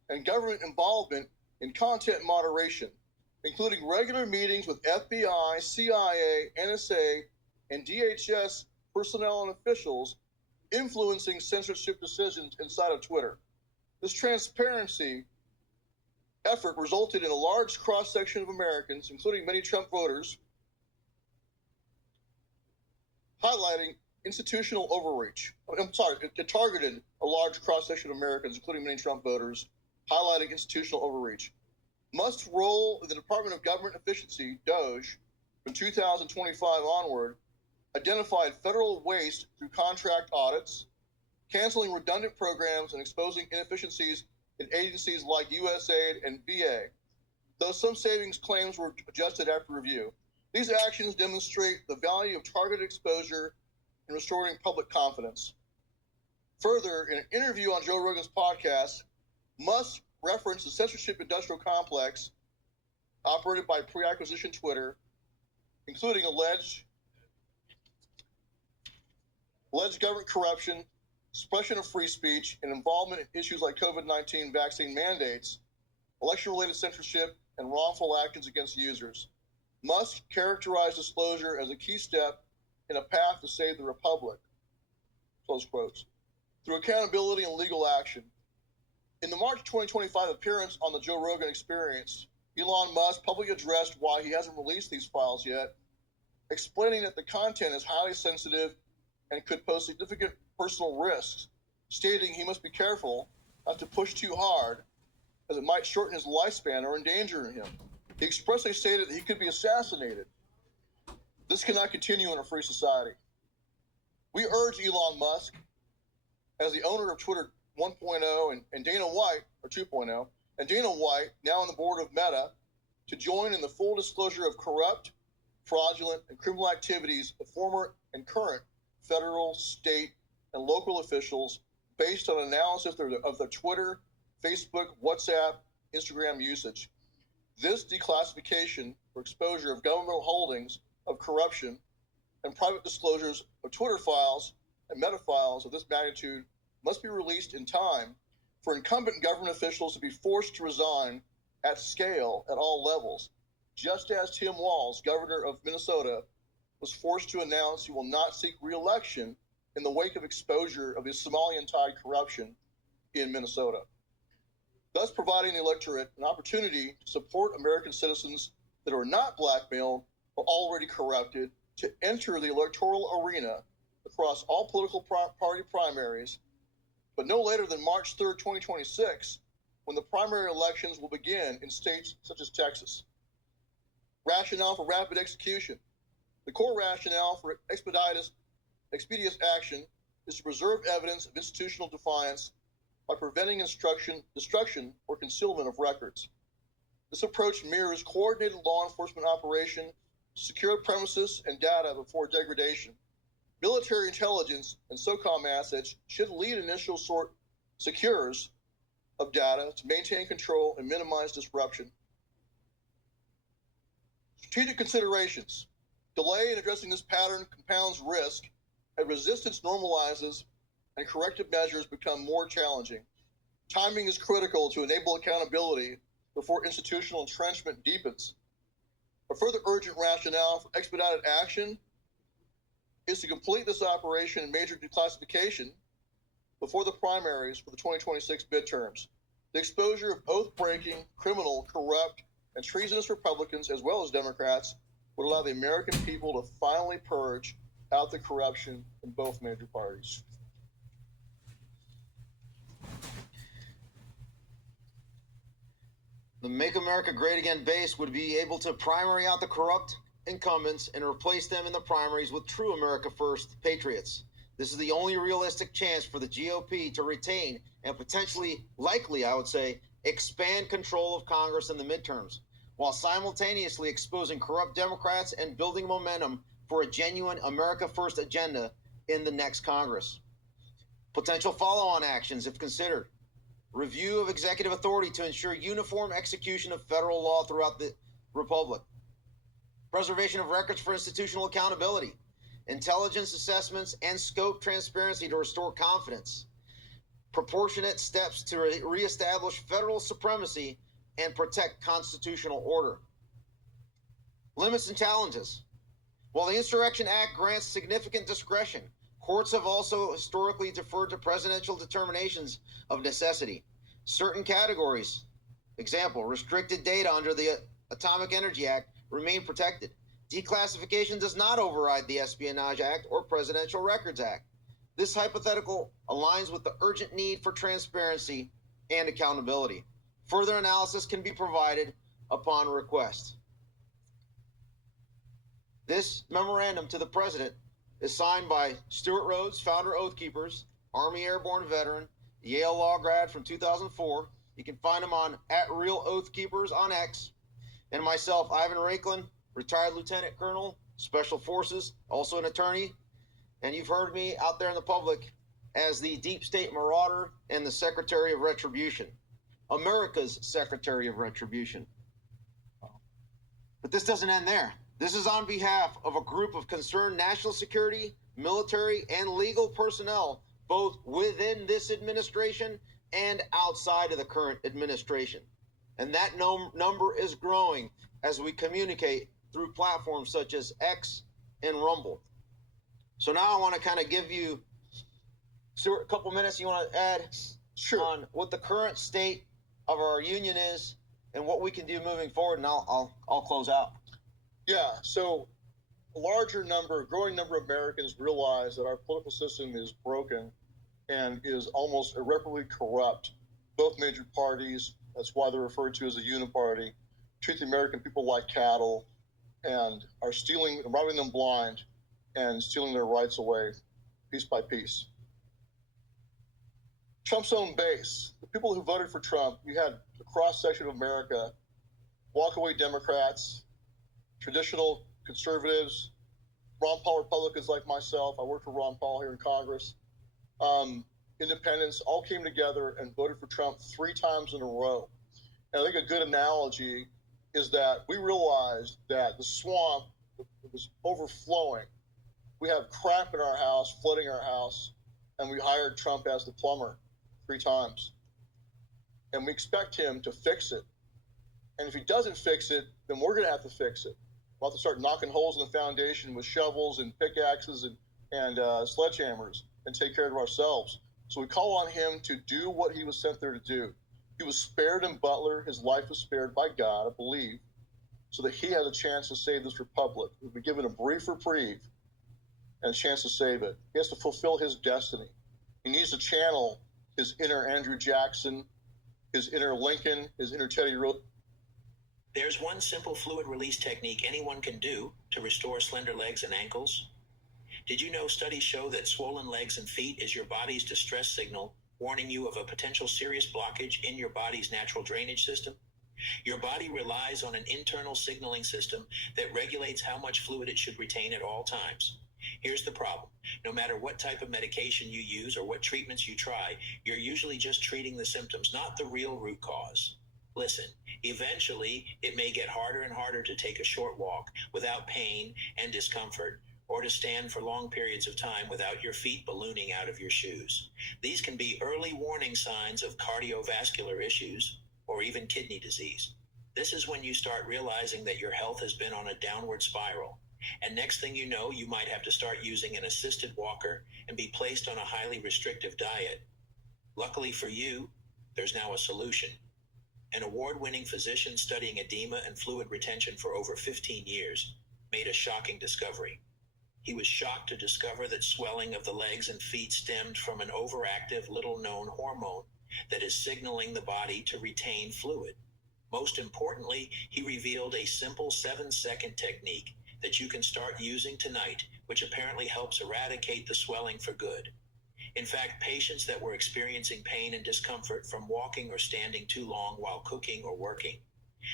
and government involvement in content moderation, including regular meetings with FBI, CIA, NSA, and DHS personnel and officials influencing censorship decisions inside of Twitter. This transparency effort resulted in a large cross-section of Americans, including many Trump voters, highlighting institutional overreach. It targeted a large cross-section of Americans, including many Trump voters, highlighting institutional overreach. Musk's role in the Department of Government Efficiency, DOGE, from 2025 onward, identified federal waste through contract audits, canceling redundant programs, and exposing inefficiencies in agencies like USAID and VA, though some savings claims were adjusted after review. These actions demonstrate the value of targeted exposure in restoring public confidence. Further, in an interview on Joe Rogan's podcast, Musk referenced the censorship industrial complex operated by pre-acquisition Twitter, including alleged government corruption, suppression of free speech, and involvement in issues like COVID-19 vaccine mandates, election-related censorship, and wrongful actions against users. Musk characterized disclosure as a key step in a path to save the republic, close quotes, through accountability and legal action. In the March 2025 appearance on the Joe Rogan Experience, Elon Musk publicly addressed why he hasn't released these files yet, explaining that the content is highly sensitive and could pose significant personal risks, stating he must be careful not to push too hard, as it might shorten his lifespan or endanger him. He expressly stated that he could be assassinated. This cannot continue in a free society. We urge Elon Musk, as the owner of Twitter 1.0 and Dana White, or 2.0, and Dana White, now on the board of Meta, to join in the full disclosure of corrupt, fraudulent, and criminal activities of former and current federal, state, and local officials based on analysis of their Twitter, Facebook, WhatsApp, Instagram usage. This declassification or exposure of governmental holdings of corruption and private disclosures of Twitter files and meta files of this magnitude must be released in time for incumbent government officials to be forced to resign at scale at all levels, just as Tim Walz, governor of Minnesota, was forced to announce he will not seek re-election in the wake of exposure of the Somalian-tied corruption in Minnesota, thus providing the electorate an opportunity to support American citizens that are not blackmailed or already corrupted to enter the electoral arena across all political party primaries, but no later than March 3rd, 2026, when the primary elections will begin in states such as Texas. Rationale for rapid execution. The core rationale for expeditious action is to preserve evidence of institutional defiance by preventing destruction, or concealment of records. This approach mirrors coordinated law enforcement operation to secure premises and data before degradation. Military intelligence and SOCOM assets should lead initial secures of data to maintain control and minimize disruption. Strategic considerations. Delay in addressing this pattern compounds risk as resistance normalizes and corrective measures become more challenging. Timing is critical to enable accountability before institutional entrenchment deepens. A further urgent rationale for expedited action is to complete this operation in major declassification before the primaries for the 2026 midterms. The exposure of oath-breaking, criminal, corrupt, and treasonous Republicans, as well as Democrats, would allow the American people to finally purge out the corruption in both major parties. The Make America Great Again base would be able to primary out the corrupt incumbents and replace them in the primaries with true America First patriots. This is the only realistic chance for the GOP to retain and potentially, likely, I would say, expand control of Congress in the midterms, while simultaneously exposing corrupt Democrats and building momentum for a genuine America First agenda in the next Congress. Potential follow-on actions, if considered. Review of executive authority to ensure uniform execution of federal law throughout the Republic. Preservation of records for institutional accountability. Intelligence assessments and scope transparency to restore confidence. proportionate steps to reestablish federal supremacy and protect constitutional order. Limits and challenges. While the Insurrection Act grants significant discretion, courts have also historically deferred to presidential determinations of necessity. Certain categories, example, restricted data under the Atomic Energy Act, remain protected. Declassification does not override the Espionage Act or Presidential Records Act. This hypothetical aligns with the urgent need for transparency and accountability. Further analysis can be provided upon request. This memorandum to the President is signed by Stuart Rhodes, founder Oath Keepers, Army Airborne veteran, Yale Law grad from 2004. You can find him on @RealOathKeepers on X. And myself, Ivan Rakelin, retired Lieutenant Colonel, Special Forces, also an attorney. And you've heard me out there in the public as the Deep State Marauder and the Secretary of Retribution. America's Secretary of Retribution. But this doesn't end there. This is on behalf of a group of concerned national security, military, and legal personnel, both within this administration and outside of the current administration. And that number is growing as we communicate through platforms such as X and Rumble. So now I want to kind of give you, Stuart, a couple minutes you want to add on what the current state of our union is and what we can do moving forward, and I'll close out. Yeah, so a growing number of Americans realize that our political system is broken and is almost irreparably corrupt. Both major parties, that's why they're referred to as a uniparty, treat the American people like cattle and are stealing, robbing them blind and stealing their rights away piece by piece. Trump's own base, the people who voted for Trump, you had a cross-section of America, walkaway Democrats, traditional conservatives, Ron Paul Republicans like myself. I worked for Ron Paul here in Congress. Independents all came together and voted for Trump 3 times in a row. And I think a good analogy is that we realized that the swamp was overflowing. We have crap in our house, flooding our house, and we hired Trump as the plumber 3 times. And we expect him to fix it. And if he doesn't fix it, then we're going to have to fix it. We'll have to start knocking holes in the foundation with shovels and pickaxes and sledgehammers and take care of ourselves. So we call on him to do what he was sent there to do. He was spared in Butler. His life was spared by God, I believe, so that he has a chance to save this republic. He'll be given a brief reprieve and a chance to save it. He has to fulfill his destiny. He needs to channel his inner Andrew Jackson, his inner Lincoln, his inner Teddy Roosevelt. There's one simple fluid release technique anyone can do to restore slender legs and ankles. Did you know studies show that swollen legs and feet is your body's distress signal warning you of a potential serious blockage in your body's natural drainage system? Your body relies on an internal signaling system that regulates how much fluid it should retain at all times. Here's the problem. No matter what type of medication you use or what treatments you try, you're usually just treating the symptoms, not the real root cause. Listen, eventually it may get harder and harder to take a short walk without pain and discomfort, or to stand for long periods of time without your feet ballooning out of your shoes. These can be early warning signs of cardiovascular issues or even kidney disease. This is when you start realizing that your health has been on a downward spiral. And next thing you know, you might have to start using an assisted walker and be placed on a highly restrictive diet. Luckily for you, there's now a solution. An award-winning physician studying edema and fluid retention for over 15 years made a shocking discovery. He was shocked to discover that swelling of the legs and feet stemmed from an overactive, little-known hormone that is signaling the body to retain fluid. Most importantly, he revealed a simple 7-second technique that you can start using tonight, which apparently helps eradicate the swelling for good. In fact, patients that were experiencing pain and discomfort from walking or standing too long while cooking or working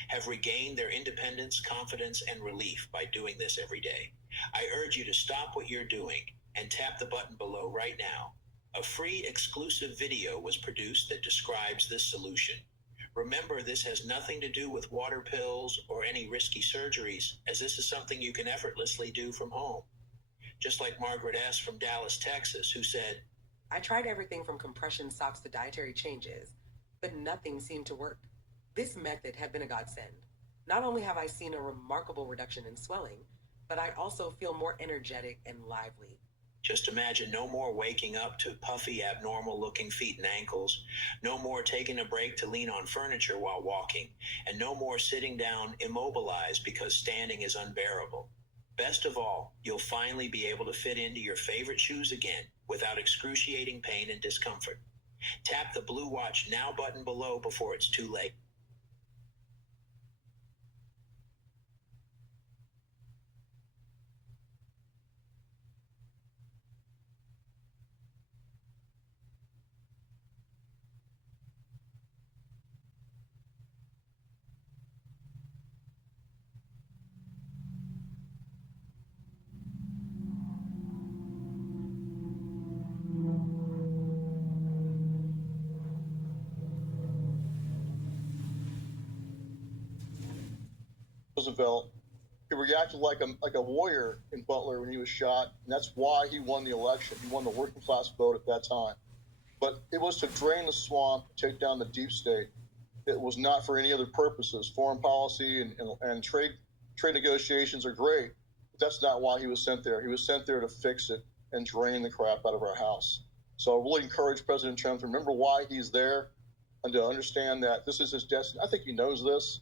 have regained their independence, confidence, and relief by doing this every day. I urge you to stop what you're doing and tap the button below right now. A free exclusive video was produced that describes this solution. Remember, this has nothing to do with water pills or any risky surgeries, as this is something you can effortlessly do from home. Just like Margaret S. from Dallas, Texas, who said, I tried everything from compression socks to dietary changes, but nothing seemed to work. This method had been a godsend. Not only have I seen a remarkable reduction in swelling, but I also feel more energetic and lively. Just imagine no more waking up to puffy, abnormal looking feet and ankles, no more taking a break to lean on furniture while walking, and no more sitting down immobilized because standing is unbearable. Best of all, you'll finally be able to fit into your favorite shoes again without excruciating pain and discomfort. Tap the blue Watch Now button below before it's too late. Roosevelt, he reacted like a warrior in Butler when he was shot, and that's why he won the election. He won the working class vote at that time. But it was to drain the swamp, take down the deep state. It was not for any other purposes. Foreign policy and trade negotiations are great, but that's not why he was sent there. He was sent there to fix it and drain the crap out of our house. So I really encourage President Trump to remember why he's there and to understand that this is his destiny. I think he knows this,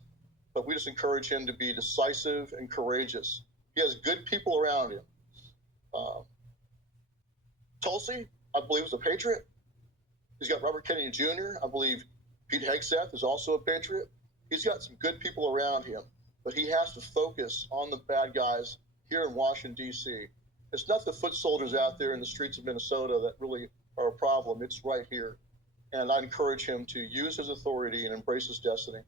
but we just encourage him to be decisive and courageous. He has good people around him. Tulsi, I believe, is a patriot. He's got Robert Kennedy Jr. I believe Pete Hegseth is also a patriot. He's got some good people around him, but he has to focus on the bad guys here in Washington, D.C. It's not the foot soldiers out there in the streets of Minnesota that really are a problem. It's right here. And I encourage him to use his authority and embrace his destiny.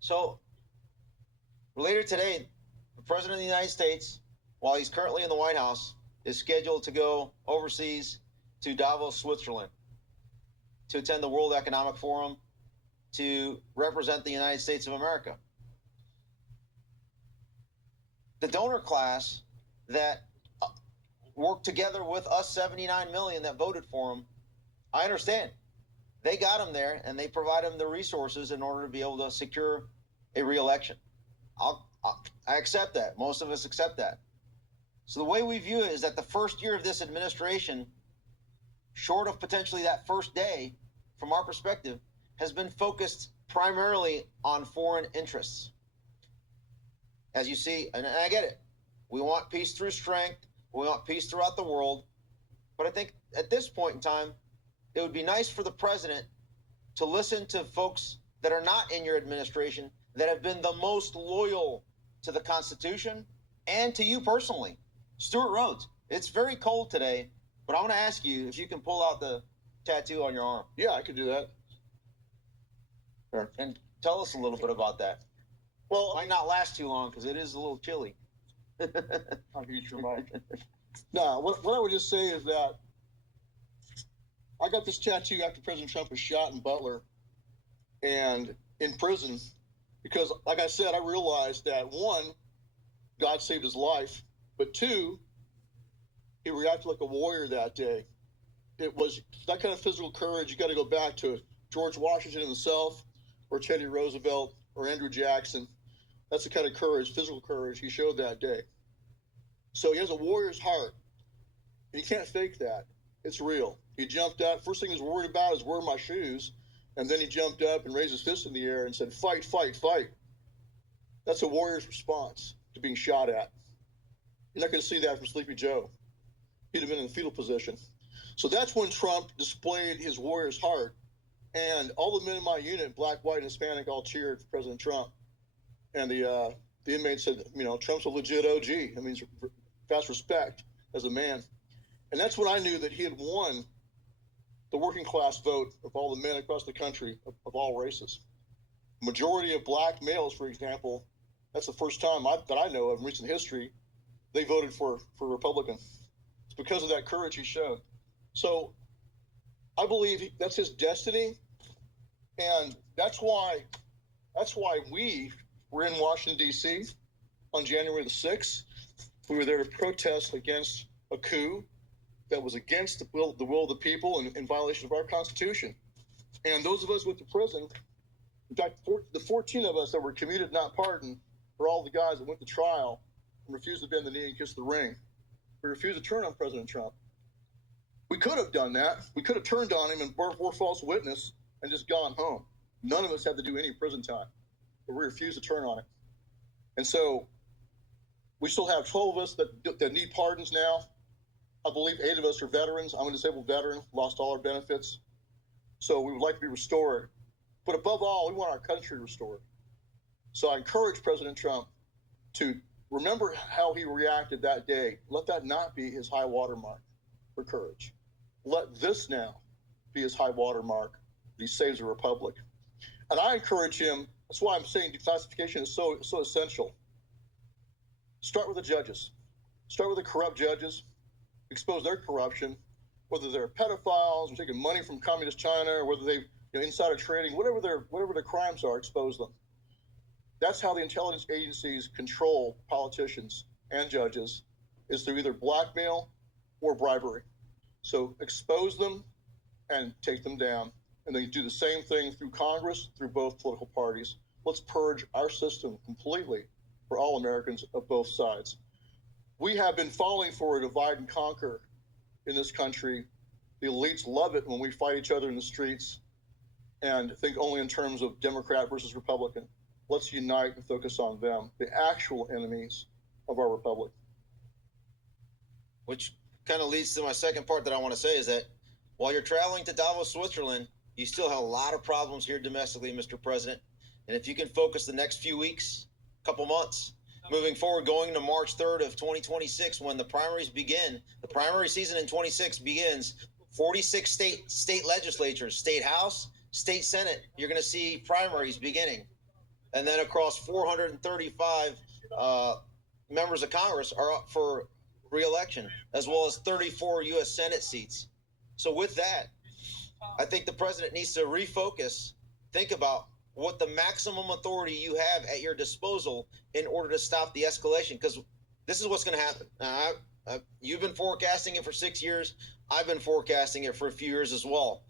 So, later today, the President of the United States, while he's currently in the White House, is scheduled to go overseas to Davos, Switzerland, to attend the World Economic Forum, to represent the United States of America. The donor class that worked together with us 79 million that voted for him, I understand. They got him there, and they provide him the resources in order to be able to secure a re-election. I accept that. Most of us accept that. So the way we view it is that the first year of this administration, short of potentially that first day, from our perspective, has been focused primarily on foreign interests. As you see, and I get it, we want peace through strength, we want peace throughout the world, but I think at this point in time, it would be nice for the president to listen to folks that are not in your administration that have been the most loyal to the Constitution and to you personally. Stuart Rhodes, it's very cold today, but I want to ask you if you can pull out the tattoo on your arm. Yeah, I can do that. Sure. And tell us a little bit about that. Well, it might not last too long because it is a little chilly. I'll use your mic. No, what I would just say is that I got this tattoo after President Trump was shot in Butler and in prison because, like I said, I realized that, one, God saved his life, but two, he reacted like a warrior that day. It was that kind of physical courage. You got to go back to George Washington himself or Teddy Roosevelt or Andrew Jackson. That's the kind of courage, physical courage he showed that day. So he has a warrior's heart. And you can't fake that. It's real. He jumped up. First thing he was worried about is, where are my shoes? And then he jumped up and raised his fist in the air and said, fight, fight, fight. That's a warrior's response to being shot at. You're not going to see that from Sleepy Joe. He'd have been in the fetal position. So that's when Trump displayed his warrior's heart. And all the men in my unit, black, white, and Hispanic, all cheered for President Trump. And the inmates said, Trump's a legit OG. That means vast respect as a man. And that's when I knew that he had won the working class vote of all the men across the country of all races. Majority of black males, for example, that's the first time that I know of in recent history, they voted for Republican. It's because of that courage he showed. So I believe that's his destiny. And that's why we were in Washington, D.C. on January the 6th. We were there to protest against a coup that was against the will of the people and in violation of our Constitution. And those of us went to prison, in fact, the 14 of us that were commuted, not pardoned, were all the guys that went to trial and refused to bend the knee and kiss the ring. We refused to turn on President Trump. We could have done that. We could have turned on him and bore false witness and just gone home. None of us had to do any prison time, but we refused to turn on it. And so we still have 12 of us that need pardons now. I believe 8 of us are veterans. I'm a disabled veteran, lost all our benefits. So we would like to be restored. But above all, we want our country restored. So I encourage President Trump to remember how he reacted that day. Let that not be his high watermark for courage. Let this now be his high watermark that he saves the republic. And I encourage him, that's why I'm saying declassification is so essential. Start with the judges. Start with the corrupt judges. Expose their corruption, whether they're pedophiles or taking money from communist China, or whether they insider trading, whatever their crimes are, expose them. That's how the intelligence agencies control politicians and judges, is through either blackmail or bribery. So expose them and take them down. And they do the same thing through Congress, through both political parties. Let's purge our system completely for all Americans of both sides. We have been falling for a divide and conquer in this country. The elites love it when we fight each other in the streets and think only in terms of Democrat versus Republican. Let's unite and focus on them, the actual enemies of our republic. Which kind of leads to my second part that I want to say is that while you're traveling to Davos, Switzerland, you still have a lot of problems here domestically, Mr. President. And if you can focus the next few weeks, couple months, moving forward, going to March 3rd of 2026, when the primaries begin, the primary season in 26 begins, 46 state legislatures, state house, state senate, you're going to see primaries beginning. And then across 435 members of Congress are up for re-election, as well as 34 U.S. Senate seats. So with that, I think the president needs to refocus, think about what the maximum authority you have at your disposal in order to stop the escalation, because this is what's going to happen. You've been forecasting it for 6 years. I've been forecasting it for a few years as well.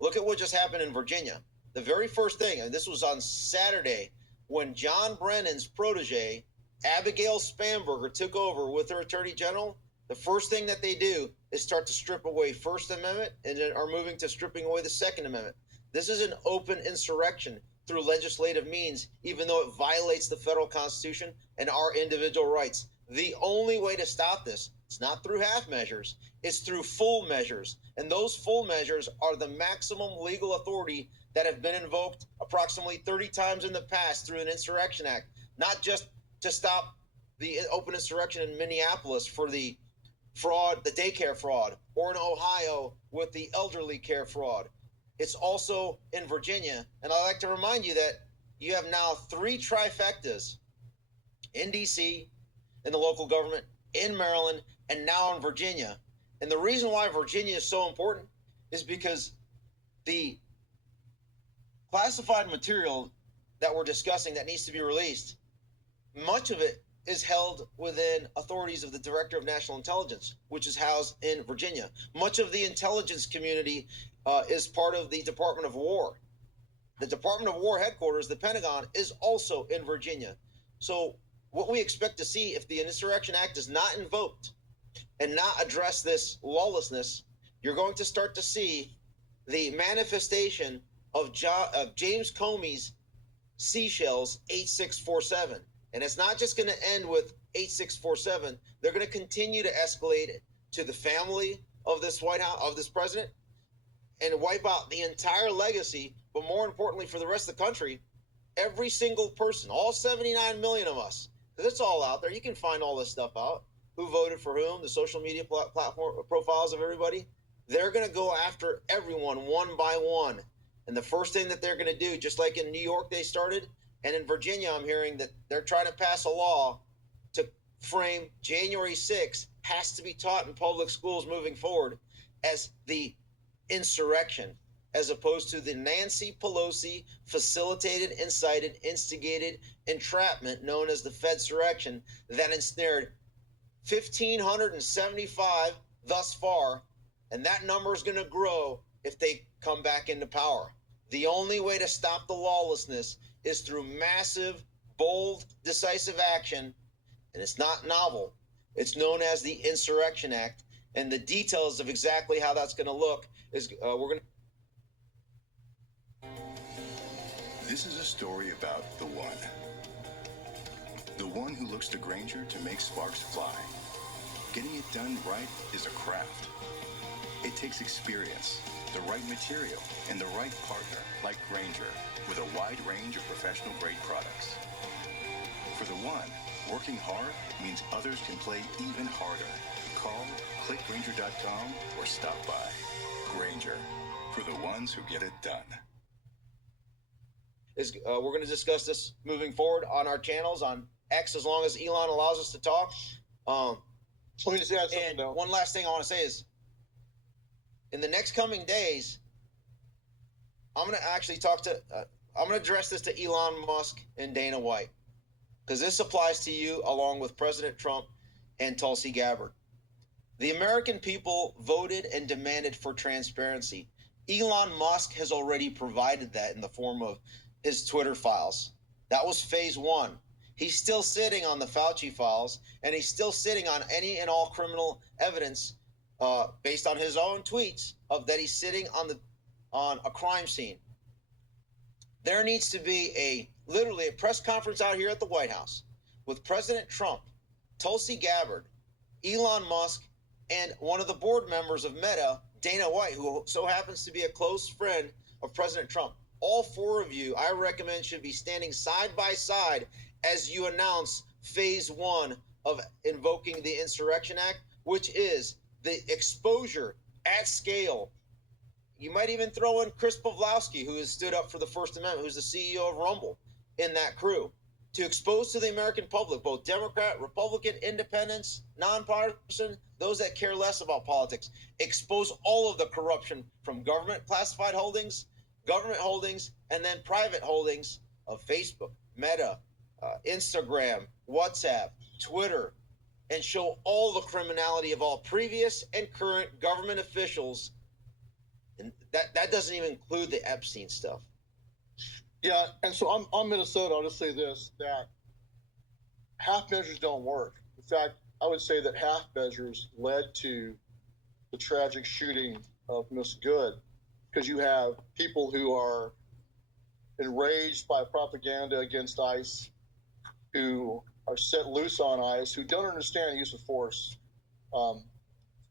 Look at what just happened in Virginia. The very first thing, and this was on Saturday, when John Brennan's protege, Abigail Spanberger, took over with her attorney general, the first thing that they do is start to strip away First Amendment and then are moving to stripping away the Second Amendment. This is an open insurrection through legislative means, even though it violates the federal Constitution and our individual rights. The only way to stop this, it's not through half measures, it's through full measures. And those full measures are the maximum legal authority that have been invoked approximately 30 times in the past through an Insurrection Act, not just to stop the open insurrection in Minneapolis for the fraud, the daycare fraud, or in Ohio with the elderly care fraud. It's also in Virginia. And I'd like to remind you that you have now 3 trifectas in D.C., in the local government, in Maryland, and now in Virginia. And the reason why Virginia is so important is because the classified material that we're discussing that needs to be released, much of it is held within authorities of the Director of National Intelligence, which is housed in Virginia. Much of the intelligence community is part of the Department of War. The Department of War headquarters, the Pentagon, is also in Virginia. So what we expect to see if the Insurrection Act is not invoked and not address this lawlessness, you're going to start to see the manifestation of James Comey's seashells 8647. And it's not just going to end with 8647. They're going to continue to escalate it to the family of this White House, of this president, and wipe out the entire legacy. But more importantly, for the rest of the country, every single person, all 79 million of us, because it's all out there. You can find all this stuff out. Who voted for whom, the social media platform profiles of everybody. They're going to go after everyone one by one. And the first thing that they're going to do, just like in New York they started, and in Virginia I'm hearing that they're trying to pass a law to frame January 6th has to be taught in public schools moving forward as the insurrection, as opposed to the Nancy Pelosi facilitated, incited, instigated entrapment known as the Fedsurrection that ensnared 1,575 thus far And that number is going to grow if they come back into power. The only way to stop the lawlessness is through massive, bold, decisive action. And it's not novel. It's known as the Insurrection Act. And the details of exactly how that's going to look is we're going to. This is a story about the one. The one who looks to Granger to make sparks fly. Getting it done right is a craft. It takes experience, the right material, and the right partner like Granger, with a wide range of professional-grade products. For the one, working hard means others can play even harder. Call, click Granger.com, or stop by. Granger, for the ones who get it done. We're going to discuss this moving forward on our channels on X as long as Elon allows us to talk. Let me just add something, though. One last thing I want to say is, in the next coming days, I'm going to actually I'm going to address this to Elon Musk and Dana White, because this applies to you along with President Trump and Tulsi Gabbard. The American people voted and demanded for transparency. Elon Musk has already provided that in the form of his Twitter files. That was phase one. He's still sitting on the Fauci files, and he's still sitting on any and all criminal evidence based on his own tweets of that he's sitting on a crime scene. There needs to be literally a press conference out here at the White House with President Trump, Tulsi Gabbard, Elon Musk, and one of the board members of Meta, Dana White, who so happens to be a close friend of President Trump. All four of you, I recommend, should be standing side by side as you announce phase one of invoking the Insurrection Act, which is the exposure at scale. You might even throw in Chris Pavlovsky, who has stood up for the First Amendment, who's the CEO of Rumble, in that crew, to expose to the American public, both Democrat, Republican, independents, nonpartisan, those that care less about politics, expose all of the corruption from government classified holdings, and then private holdings of Facebook, Meta, Instagram, WhatsApp, Twitter, and show all the criminality of all previous and current government officials. And that doesn't even include the Epstein stuff. Yeah, and so I'm Minnesota. I'll just say this, that half measures don't work. In fact, I would say that half measures led to the tragic shooting of Miss Good, because you have people who are enraged by propaganda against ICE, who are set loose on ICE, who don't understand the use of force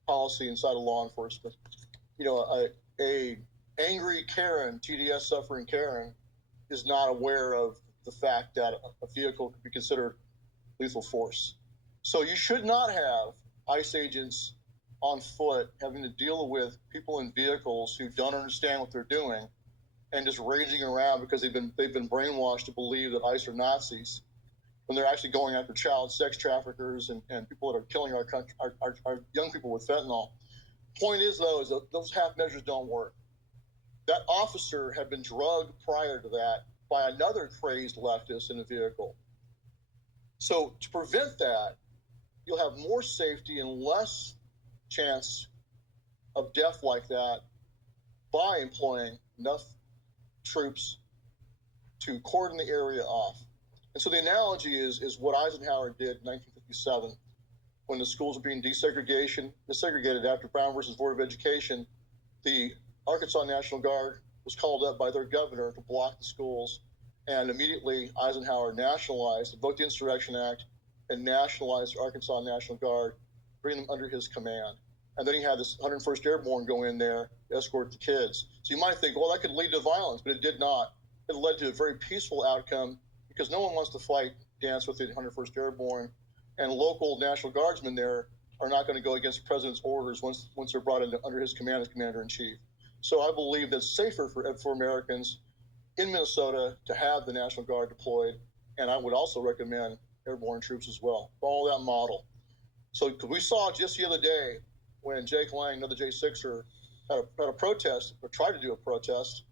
policy inside of law enforcement. You know, a angry Karen, TDS suffering Karen, is not aware of the fact that a vehicle could be considered lethal force. So you should not have ICE agents on foot having to deal with people in vehicles who don't understand what they're doing and just raging around because they've been brainwashed to believe that ICE are Nazis, when they're actually going after child sex traffickers and people that are killing our country, our young people with fentanyl. Point is, though, is that those half measures don't work. That officer had been drugged prior to that by another crazed leftist in a vehicle. So to prevent that, you'll have more safety and less chance of death like that by employing enough troops to cordon the area off. And so the analogy is what Eisenhower did in 1957 when the schools were being desegregated after Brown versus Board of Education. The Arkansas National Guard was called up by their governor to block the schools, and immediately Eisenhower nationalized, invoked the Insurrection Act, and nationalized the Arkansas National Guard, bring them under his command. And then he had this 101st Airborne go in there to escort the kids. So you might think, well, that could lead to violence, but it did not. It led to a very peaceful outcome, because no one wants to dance with the 101st Airborne, and local National Guardsmen there are not going to go against the president's orders once they're brought under his command as commander-in-chief. So I believe that's safer for Americans in Minnesota to have the National Guard deployed, and I would also recommend airborne troops as well. Follow that model. So we saw just the other day when Jake Lang, another J6er, had a protest, or tried to do a protest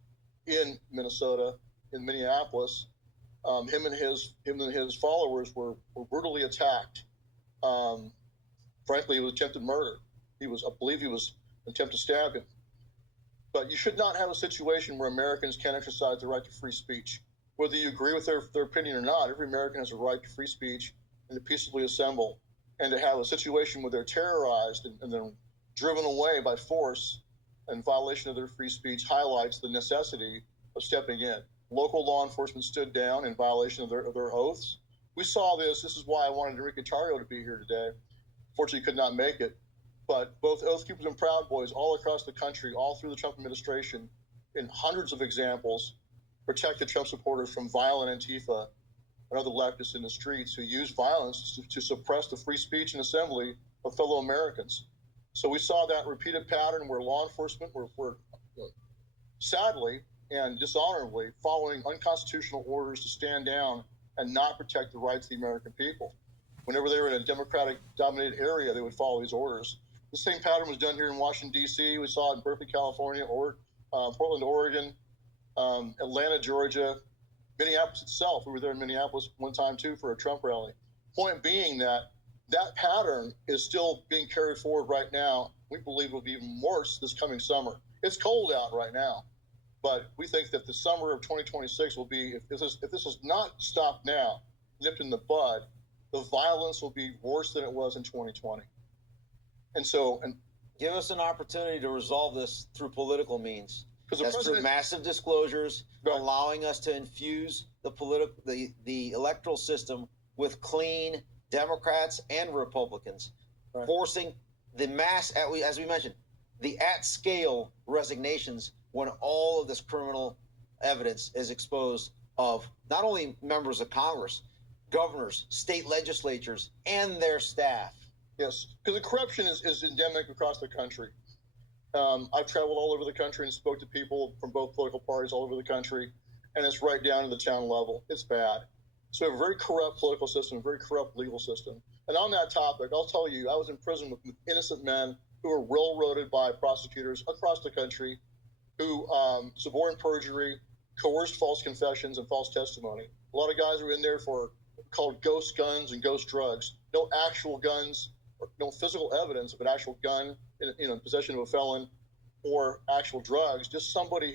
in Minnesota, in Minneapolis. Him and his followers were brutally attacked. Frankly, it was attempted murder. I believe he was attempt to stab him. But you should not have a situation where Americans can't exercise the right to free speech. Whether you agree with their opinion or not, every American has a right to free speech and to peaceably assemble. And to have a situation where they're terrorized and then driven away by force in violation of their free speech highlights the necessity of stepping in. Local law enforcement stood down in violation of their oaths. We saw this. This is why I wanted Enrique Tarrio to be here today. Fortunately, could not make it. But both Oath Keepers and Proud Boys all across the country, all through the Trump administration, in hundreds of examples, protected Trump supporters from violent Antifa and other leftists in the streets who use violence to suppress the free speech and assembly of fellow Americans. So we saw that repeated pattern where law enforcement were sadly and dishonorably following unconstitutional orders to stand down and not protect the rights of the American people. Whenever they were in a Democratic-dominated area, they would follow these orders. The same pattern was done here in Washington, D.C. We saw it in Berkeley, California, or Portland, Oregon, Atlanta, Georgia, Minneapolis itself. We were there in Minneapolis one time, too, for a Trump rally. Point being that pattern is still being carried forward right now. We believe it will be even worse this coming summer. It's cold out right now, but we think that the summer of 2026 will be, if this is not stopped now, nipped in the bud, the violence will be worse than it was in 2020. And give us an opportunity to resolve this through political means. That's through massive disclosures, allowing us to infuse the electoral system with clean Democrats and Republicans, forcing the mass, as we mentioned, the at-scale resignations when all of this criminal evidence is exposed of not only members of Congress, governors, state legislatures, and their staff. Yes, because the corruption is endemic across the country. I've traveled all over the country and spoke to people from both political parties all over the country, and it's right down to the town level. It's bad. So we have a very corrupt political system, a very corrupt legal system. And on that topic, I'll tell you, I was in prison with innocent men who were railroaded by prosecutors across the country who suborned perjury, coerced false confessions, and false testimony. A lot of guys were in there for called ghost guns and ghost drugs. No actual guns, or no physical evidence of an actual gun in possession of a felon or actual drugs, just somebody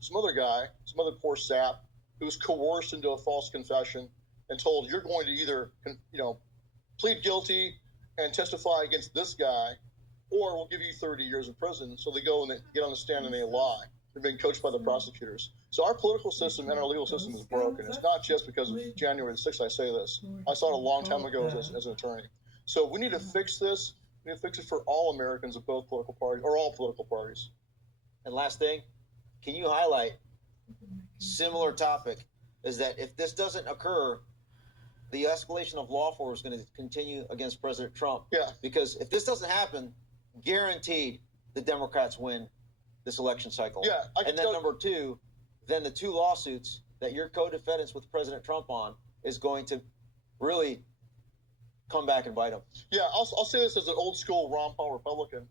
some other guy, some other poor sap who was coerced into a false confession and told, you're going to either, plead guilty and testify against this guy, or we'll give you 30 years in prison. So they go and they get on the stand and they lie. They're being coached by the prosecutors. So our political system and our legal system is broken. It's not just because of January 6th I say this. I saw it a long time ago as an attorney. So we need to fix this. We need to fix it for all Americans of both political parties, or all political parties. And last thing, can you highlight similar topic is that if this doesn't occur, the escalation of law force is going to continue against President Trump. Yeah. Because if this doesn't happen, guaranteed the Democrats win this election cycle. Yeah. And then number two, then the two lawsuits that you're co-defendants with President Trump on is going to really come back and bite them. Yeah, I'll say this as an old school Ron Paul Republican.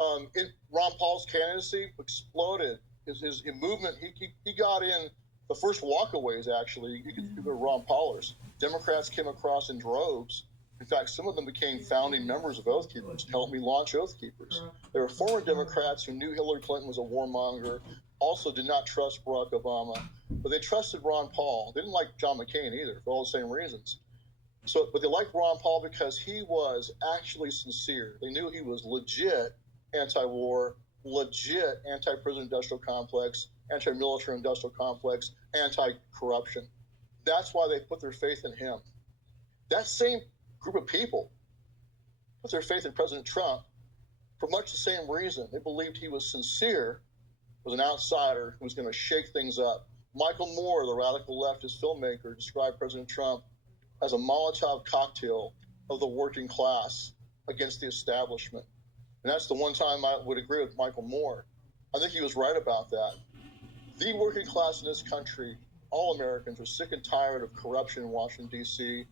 Ron Paul's candidacy exploded. His movement, he got in the first walkaways, actually. You could go Ron Paulers. Democrats came across in droves. In fact, some of them became founding members of Oath Keepers to help me launch Oath Keepers. There were former Democrats who knew Hillary Clinton was a warmonger, also did not trust Barack Obama, but they trusted Ron Paul. They didn't like John McCain either, for all the same reasons. But they liked Ron Paul because he was actually sincere. They knew he was legit anti-war, legit anti-prison industrial complex, anti-military industrial complex, anti-corruption. That's why they put their faith in him. That same group of people put their faith in President Trump for much the same reason. They believed he was sincere, was an outsider who was going to shake things up. Michael Moore, the radical leftist filmmaker, described President Trump as a Molotov cocktail of the working class against the establishment. And that's the one time I would agree with Michael Moore. I think he was right about that. The working class in this country, all Americans, are sick and tired of corruption in Washington, D.C.,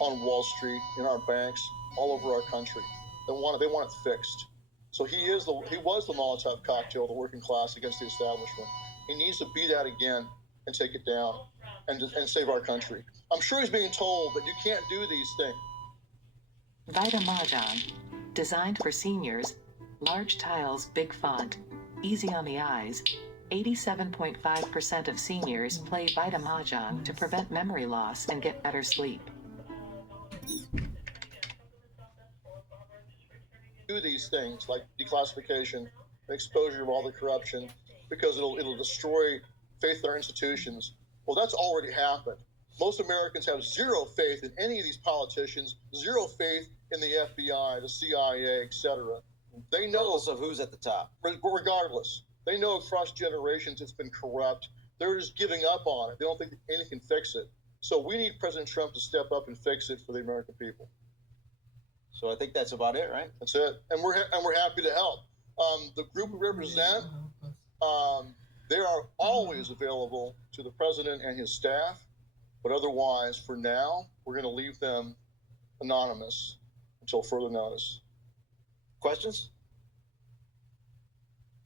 on Wall Street, in our banks, all over our country. They want it fixed. So he was the Molotov cocktail of the working class against the establishment. He needs to be that again and take it down and save our country. I'm sure he's being told that you can't do these things. Vita Mahjong, designed for seniors, Large tiles, big font. Easy on the eyes. 87.5% of seniors play Vita Mahjong to prevent memory loss and get better sleep. Do these things like declassification, exposure of all the corruption, because it'll destroy faith in our institutions. Well, that's already happened. Most Americans have zero faith in any of these politicians, zero faith in the FBI, the CIA, etc. They know Regardless of who's at the top. Regardless, they know across generations it's been corrupt. They're just giving up on it. They don't think anything can fix it. So we need President Trump to step up and fix it for the American people. So I think that's about it, right? That's it, and we're happy to help. The group we represent, they are always available to the president and his staff, but otherwise, for now, we're going to leave them anonymous until further notice. Questions?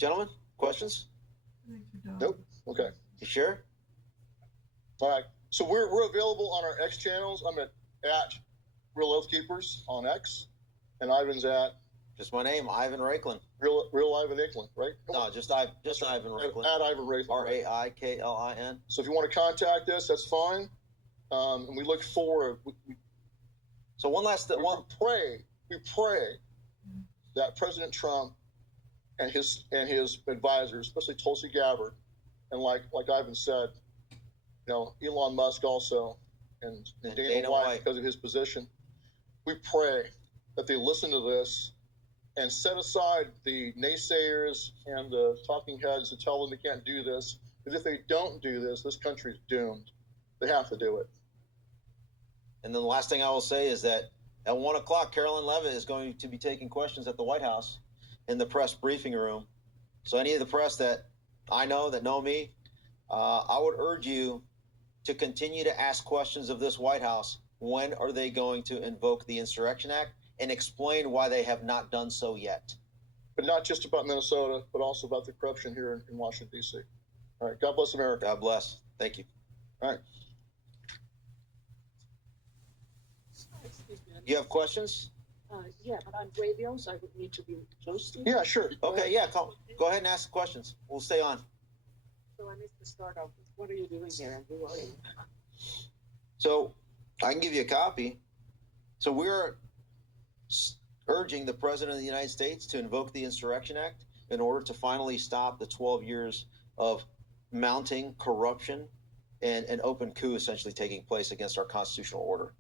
Gentlemen, questions? Nope. Okay. You sure? All right. So we're available on our X channels. I'm at Real Oath Keepers on X, and Ivan's at just my name, Ivan Raiklin. Real Ivan Raiklin, right? No, just Ivan Raiklin. At Ivan Raiklin. Raiklin. So if you want to contact us, that's fine. And we look forward. So one last thing. We pray that President Trump and his advisors, especially Tulsi Gabbard, and like Ivan said, Elon Musk also, and Dana White because of his position. We pray that they listen to this and set aside the naysayers and the talking heads to tell them they can't do this. Because if they don't do this, this country's doomed. They have to do it. And then the last thing I will say is that at 1 o'clock, Carolyn Levitt is going to be taking questions at the White House in the press briefing room. So any of the press that I know, that know me, I would urge you to continue to ask questions of this White House. When are they going to invoke the Insurrection Act, and explain why they have not done so yet? But not just about Minnesota, but also about the corruption here in Washington, D.C. All right. God bless America. God bless. Thank you. All right. You have questions? Yeah, but I'm radio, so I would need to be close to you. Yeah, sure. Okay, yeah, go ahead and ask the questions. We'll stay on. So I missed the start off. What are you doing here, and who are you? So I can give you a copy. So we're urging the President of the United States to invoke the Insurrection Act in order to finally stop the 12 years of mounting corruption and an open coup essentially taking place against our constitutional order.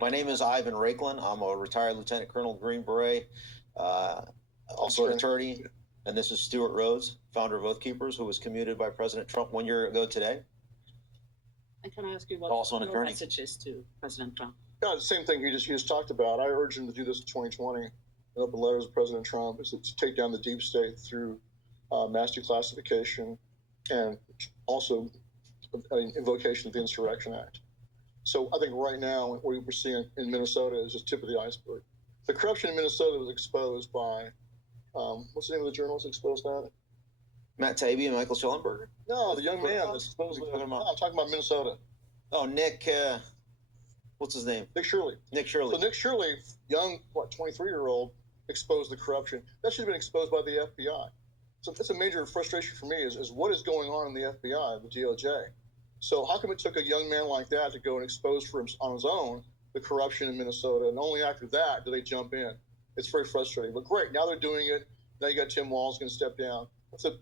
My name is Ivan Raiklin. I'm a retired Lieutenant Colonel Green Beret, also an attorney. And this is Stuart Rhodes, founder of Oath Keepers, who was commuted by President Trump 1 year ago today. And can I ask you what Also an your attorney. message is to President Trump? Yeah, the same thing he just talked about. I urged him to do this in 2020. An open letters to President Trump is to take down the deep state through mass declassification and also invocation of the Insurrection Act. So I think right now what we're seeing in Minnesota is just tip of the iceberg. The corruption in Minnesota was exposed by, what's the name of the journalist that exposed that? Matt Taibbi and Michael Schellenberger? No, the young man that's supposedly, I'm talking about Minnesota. Oh, Nick, what's his name? Nick Shirley. Nick Shirley. So Nick Shirley, young, 23-year-old, exposed the corruption. That should have been exposed by the FBI. So that's a major frustration for me is what is going on in the FBI, the DOJ. So how come it took a young man like that to go and expose for him on his own the corruption in Minnesota, and only after that do they jump in? It's very frustrating. But great, now they're doing it. Now you got Tim Walz going to step down.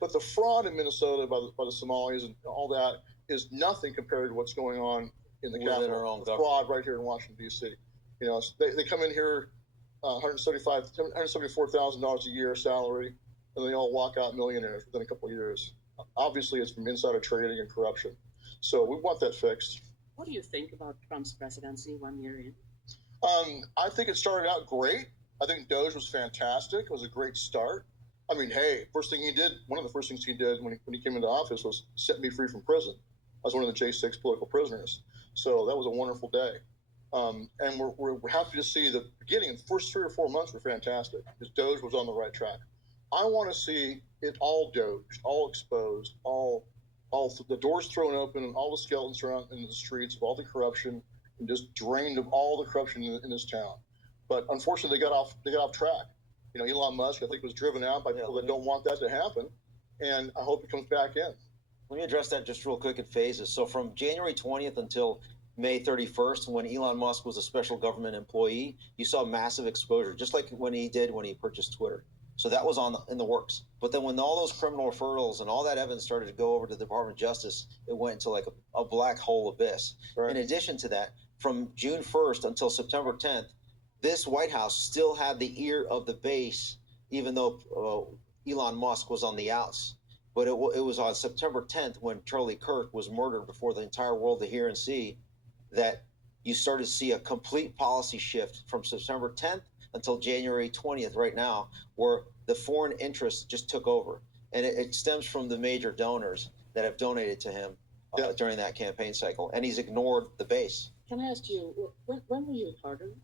But the fraud in Minnesota by the Somalis and all that is nothing compared to what's going on in the capital. The fraud right here in Washington, D.C. You know, they come in here $174,000 a year salary, and they all walk out millionaires within a couple of years. Obviously, it's from insider trading and corruption. So we want that fixed. What do you think about Trump's presidency 1 year in? I think it started out great. I think Doge was fantastic. It was a great start. I mean, hey, one of the first things he did when he came into office was set me free from prison. I was one of the J6 political prisoners. So that was a wonderful day. And we're happy to see the beginning. The first 3 or 4 months were fantastic because Doge was on the right track. I want to see it all Doge, all exposed, all the doors thrown open and all the skeletons thrown in the streets of all the corruption and just drained of all the corruption in this town. But unfortunately, they got off track. Elon Musk, I think, was driven out by people that don't want that to happen. And I hope he comes back in. Let me address that just real quick in phases. So from January 20th until May 31st, when Elon Musk was a special government employee, you saw massive exposure, just like when he purchased Twitter. So that was in the works. But then when all those criminal referrals and all that evidence started to go over to the Department of Justice, it went into like a black hole abyss. Right. In addition to that, from June 1st until September 10th, this White House still had the ear of the base, even though Elon Musk was on the outs. But it was on September 10th when Charlie Kirk was murdered before the entire world to hear and see that you started to see a complete policy shift from September 10th until January 20th right now, where the foreign interests just took over. And it stems from the major donors that have donated to him during that campaign cycle. And he's ignored the base. Can I ask you, when were you pardoned?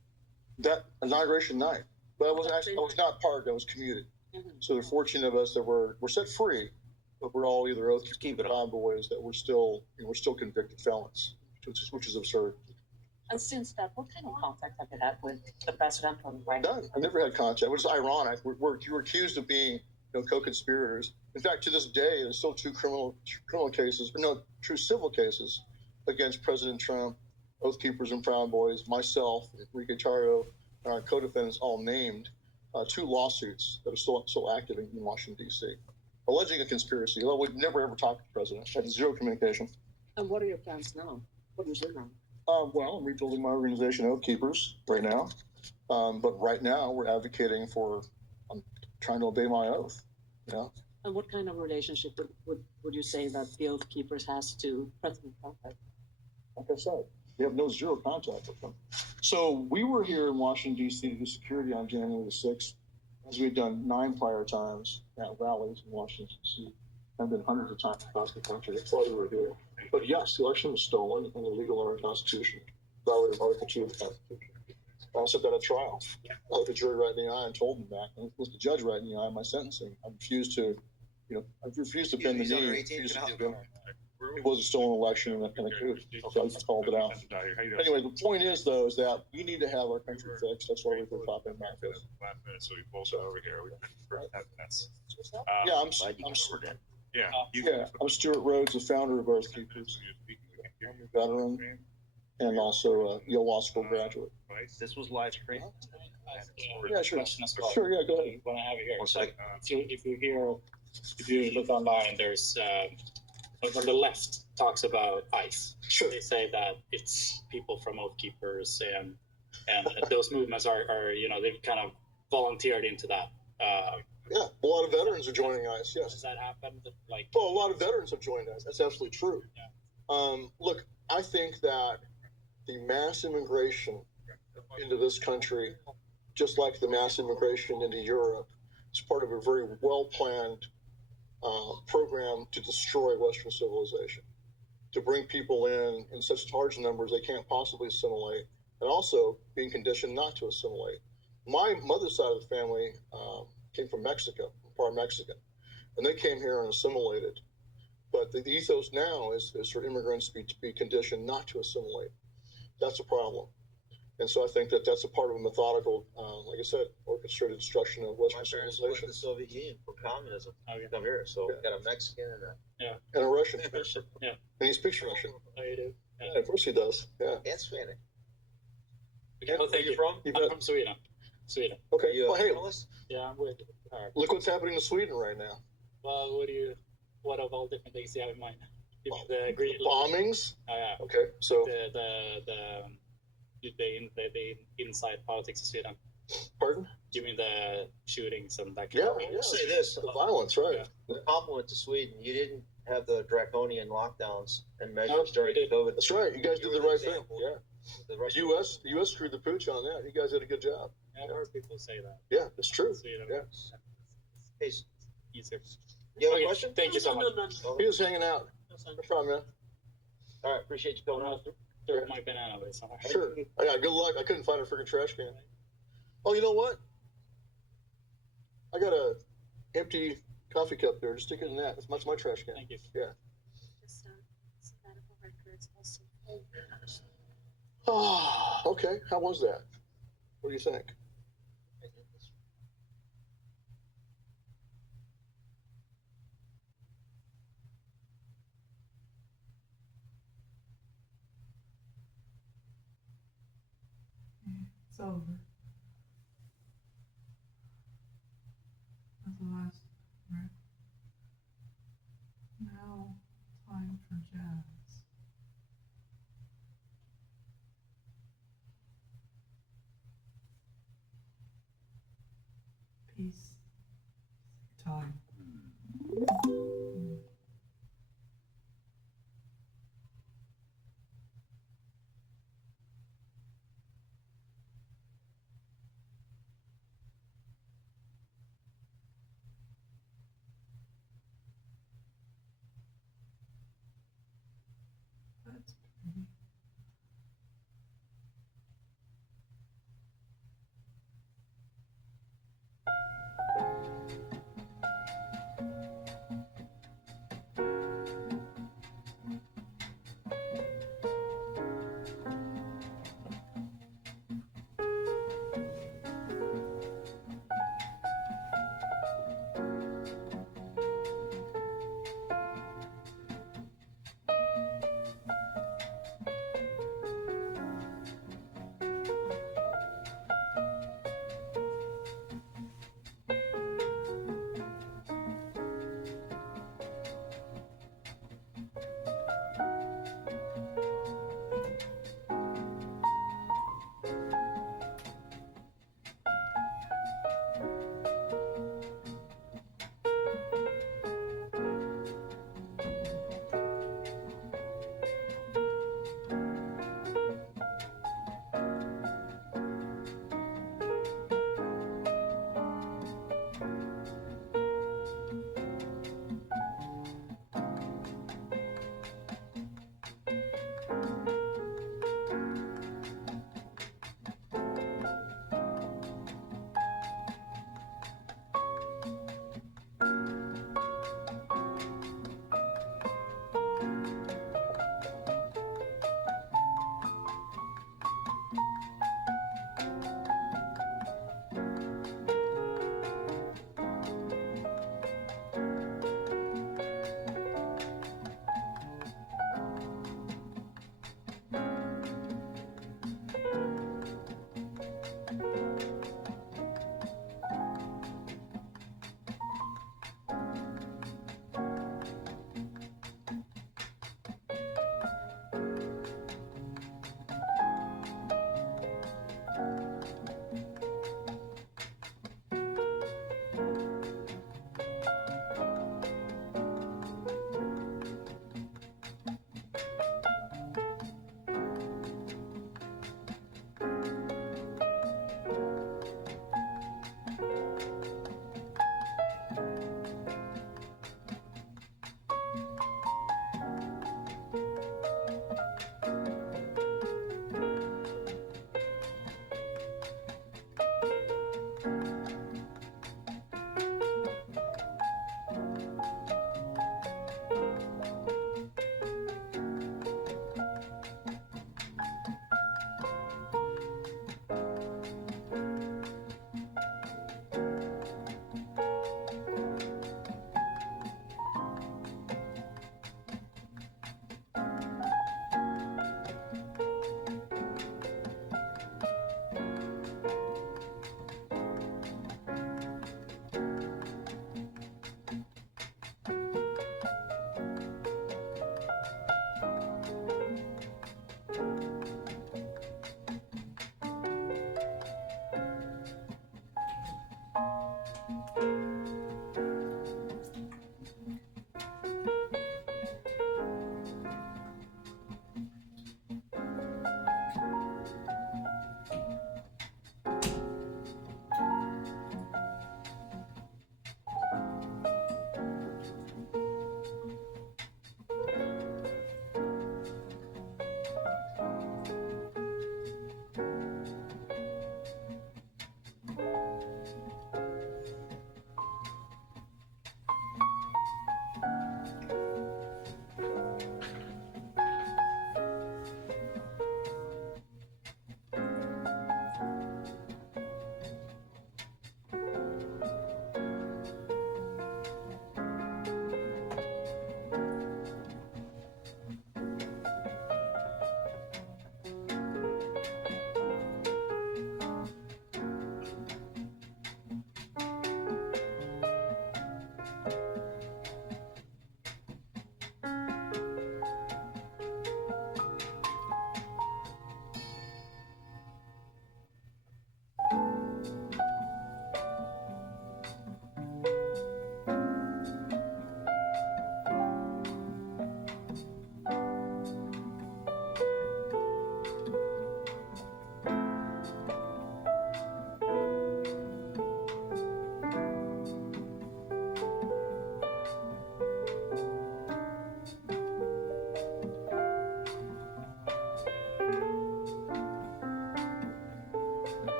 That inauguration night. But I was not pardoned, I was commuted. Mm-hmm. So they're fortunate of us that we're set free, but we're all either oath keeping convoys that we're still convicted felons, which is absurd. And since that, what kind of contact have you had with the president or the White House? None. I never had contact, which is ironic. We're accused of being co-conspirators. In fact, to this day, there's still two true civil cases against President Trump, Oath Keepers and Proud Boys, myself, Enrique Tardo, and our co-defendants all named, two lawsuits that are still active in Washington, D.C., alleging a conspiracy. Although we've never ever talked to the president, had zero communication. And what are your plans now? What is it now? Well, I'm rebuilding my organization, Oath Keepers, right now. But right now, we're advocating I'm trying to obey my oath. And what kind of relationship would you say that the Oath Keepers has to President Trump? Like I said, we have zero contact with them. So we were here in Washington, D.C. to do security on January the 6th, as we had done 9 prior times at rallies in Washington, D.C. and been hundreds of times across the country. That's why we were here. But yes, the election was stolen and illegal or unconstitutional. Violated Article 2 of the Constitution. I also got a trial. I looked the jury right in the eye and told them back. I looked the judge right in the eye in my sentencing. I refused to bend the knee. It was a stolen election and a coup. So I called it out. Anyway, the point is, though, is that we need to have our country fixed. That's why we've been talking about this. So we both over here. I'm Stuart Rhodes, the founder of Oath Keepers. I'm a veteran and also a Yale Law School graduate. This was live stream. Yeah, sure. Sure, yeah, go ahead. When I have it here, One second. if you look online, there's on the left talks about ICE. Sure. They say that it's people from Oath Keepers and those movements are they've kind of volunteered into that. Yeah, a lot of veterans are joining ICE. Yes. Does that happen? Well, a lot of veterans have joined us. That's absolutely true. Yeah. Look, I think that the mass immigration into this country, just like the mass immigration into Europe, is part of a very well-planned program to destroy Western civilization, to bring people in such large numbers they can't possibly assimilate, and also being conditioned not to assimilate. My mother's side of the family came from Mexico, part Mexican, and they came here and assimilated. But the ethos now is for immigrants to be conditioned not to assimilate. That's a problem. And so I think that's a part of a methodical, like I said, orchestrated destruction of Western civilization. The Soviet Union for communism. Come here, so we got a Mexican And a Russian. Yeah. And he speaks Russian. Oh, you do? Yeah, of course he does. Yeah. and Spanish. Where you from? I'm from Sweden. Okay. You Well, hey, Yeah, I'm with. look what's happening in Sweden right now. Well, what of all different things do you have in mind? The green Bombings. Oh, yeah. Okay. So, the inside politics of Sweden. pardon? You mean the shootings and that kind Yeah. of thing? Yeah. Say this. The violence, right? The compliment to Sweden, you didn't have the draconian lockdowns and No, measures during we did. COVID. That's right. You guys did the right thing. Example. Yeah. The rest The U.S. screwed the pooch on that. You guys did a good job. Yeah, I've heard people say that. Yeah, it's true. Sweden. Yeah. Hey, Easier. you have Okay, a question? Thank you so much. He was hanging out. No problem, man. All right, appreciate you coming out. Throw my banana away somewhere. Sure. I got good luck. I couldn't find a freaking trash can. Oh, you know what? I got a empty coffee cup there. Just stick it in that. That's my trash can. Thank you. Yeah. Just medical records also. Oh, okay. How was that? What do you think? It's over. That's the last, right? Now, time for jazz. Peace. Time.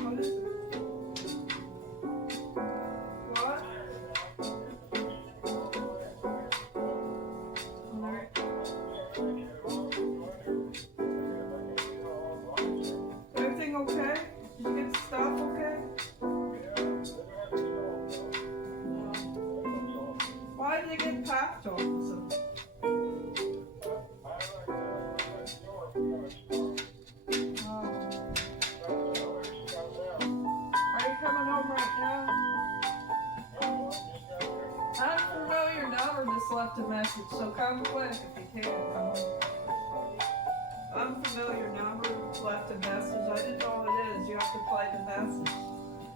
What is it? What? Alright. Everything okay? Did you get the stuff okay? Why did it get packed all of a sudden? Are you coming home right now? Unfamiliar number just left a message, so come quick if you can. Come home. Unfamiliar number left a message. I didn't know what it is. You have to play the message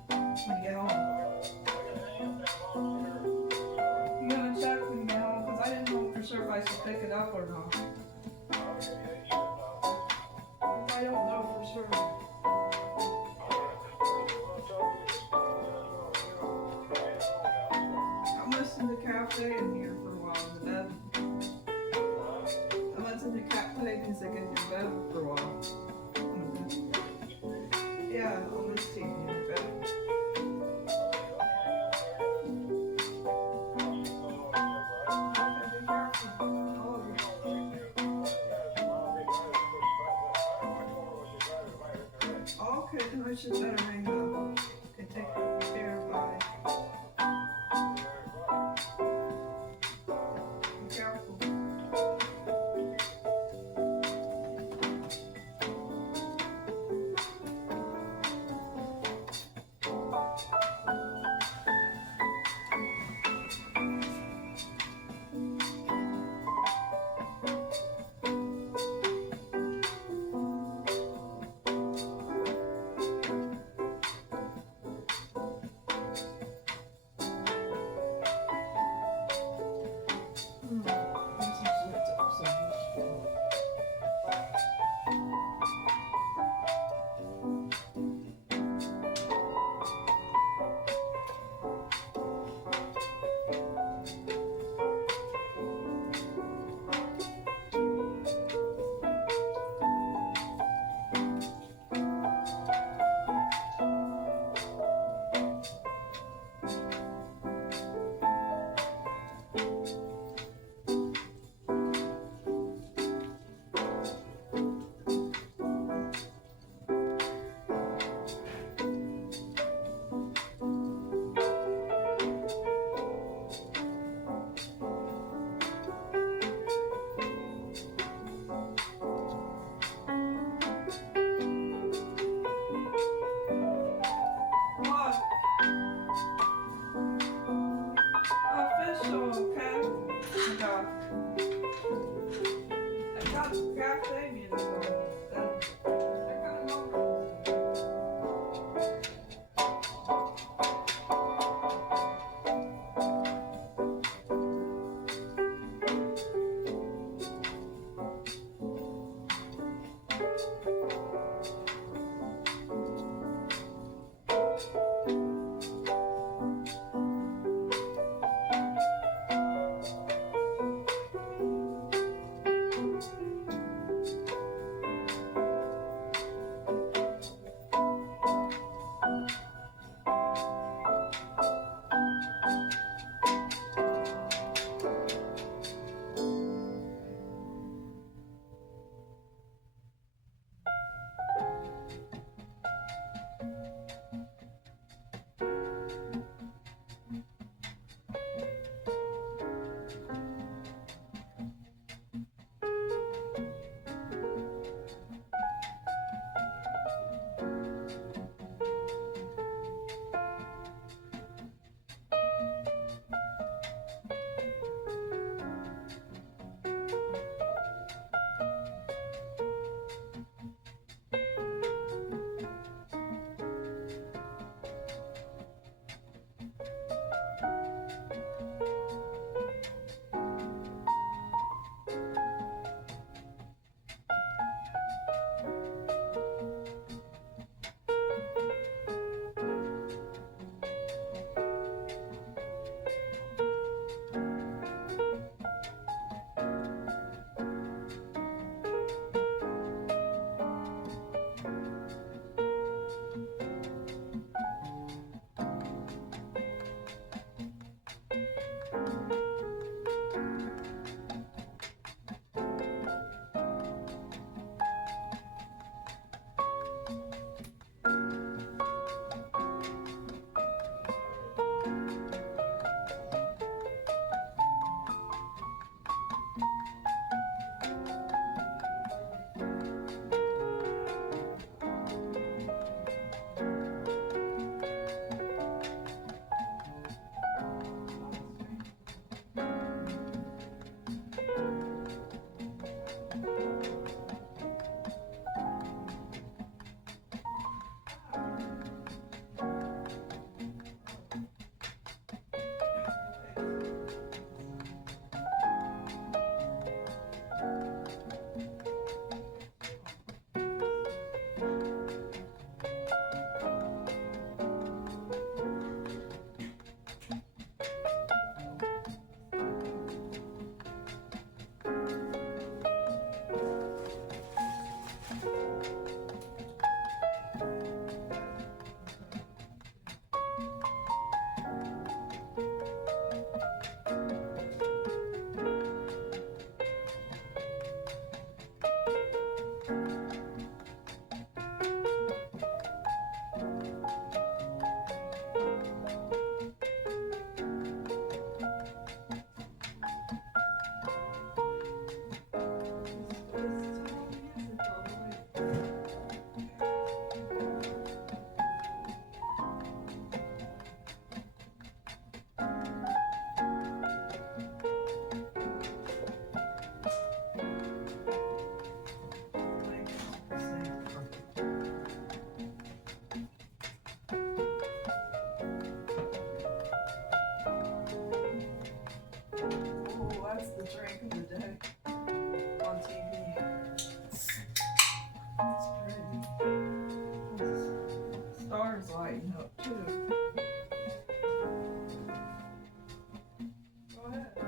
when you get home. You gonna check when you get home? Because I didn't know for sure if I should pick it up or not. I don't know for sure. I'm listening to cafe in here for a while in the bed. I'm listening to cafe music in your bed for a while. Yeah, I'll listen to you in your bed. Okay, be careful. All of you. Okay, then I should better hang up. Okay, take care. Bye. Be careful. brighten up too. Go ahead.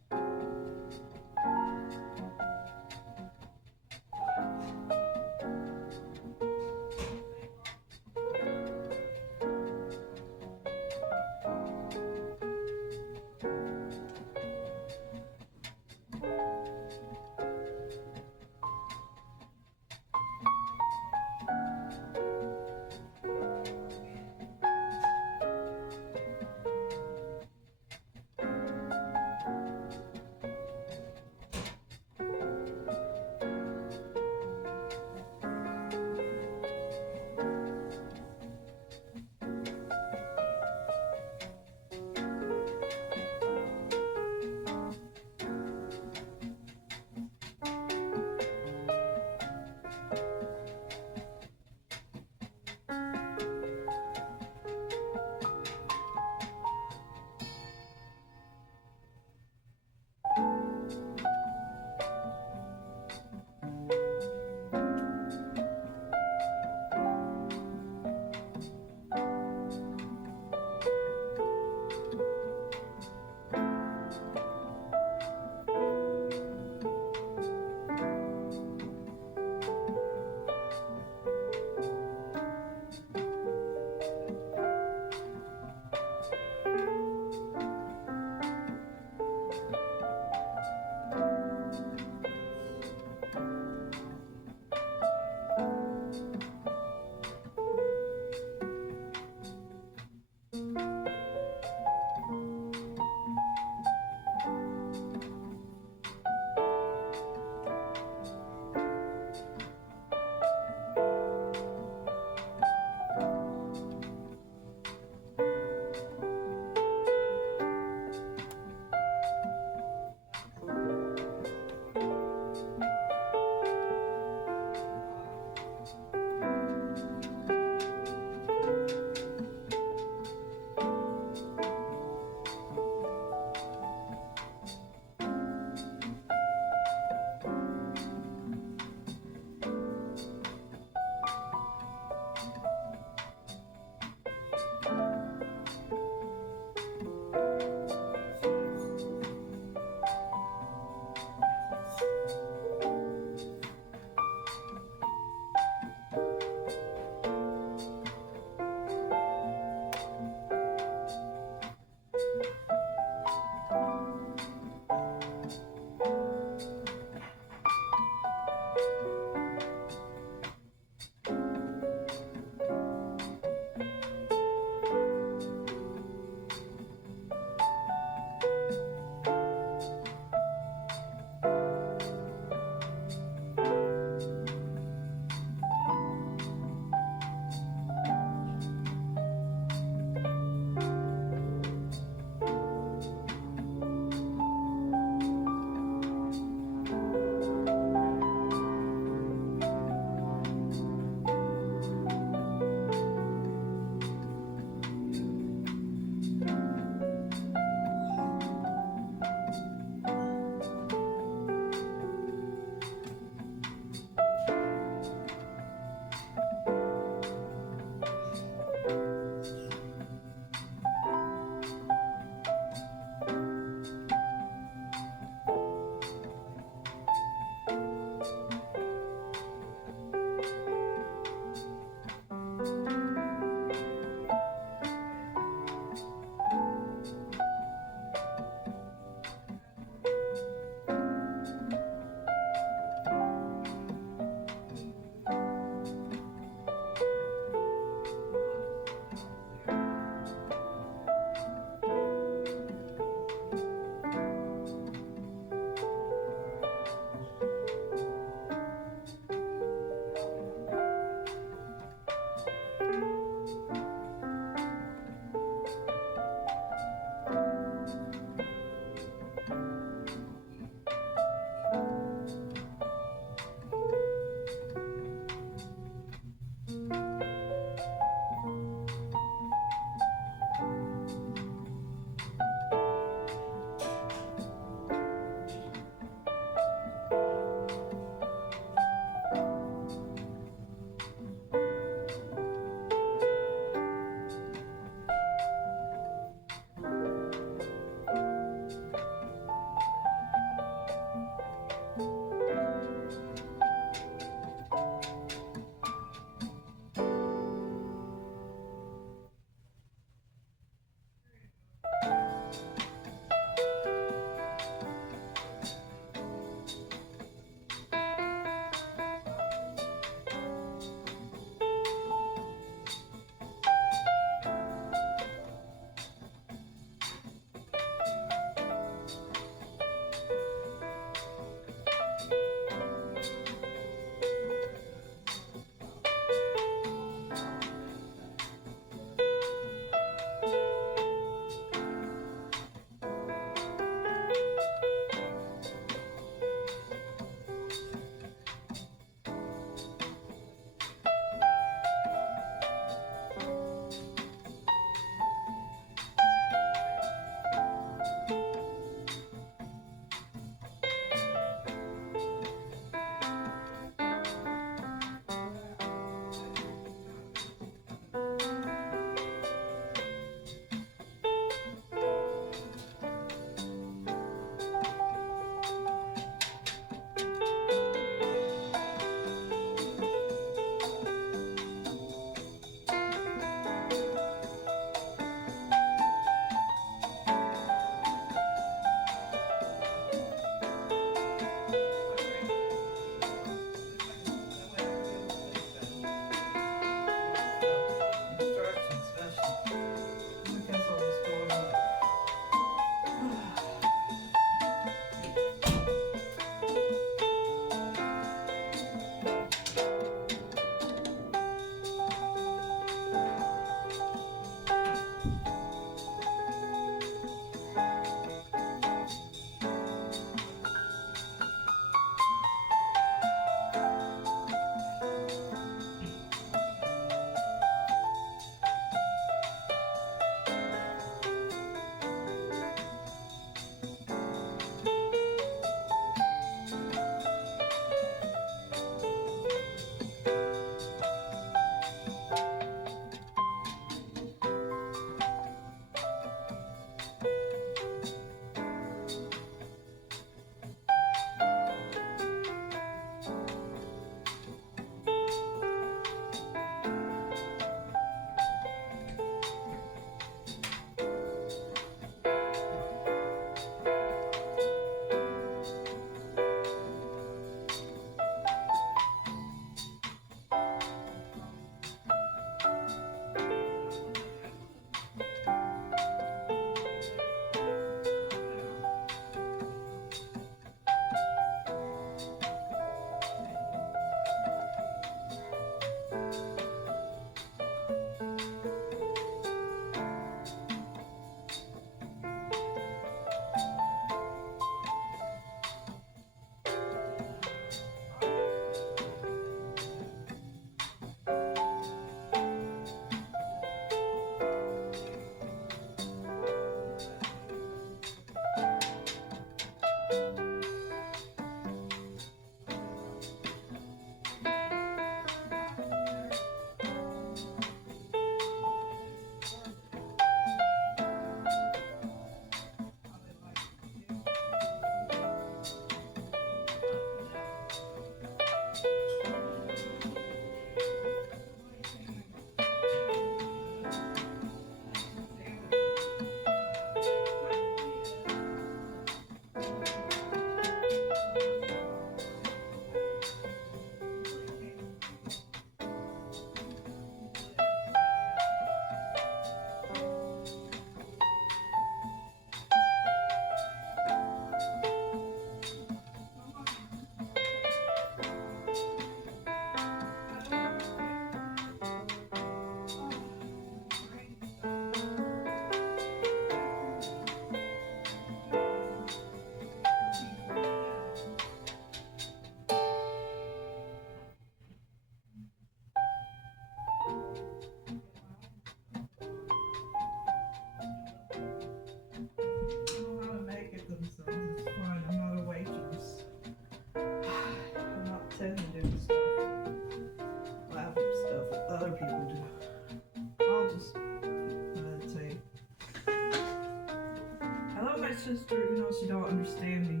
sister, you know, she don't understand me.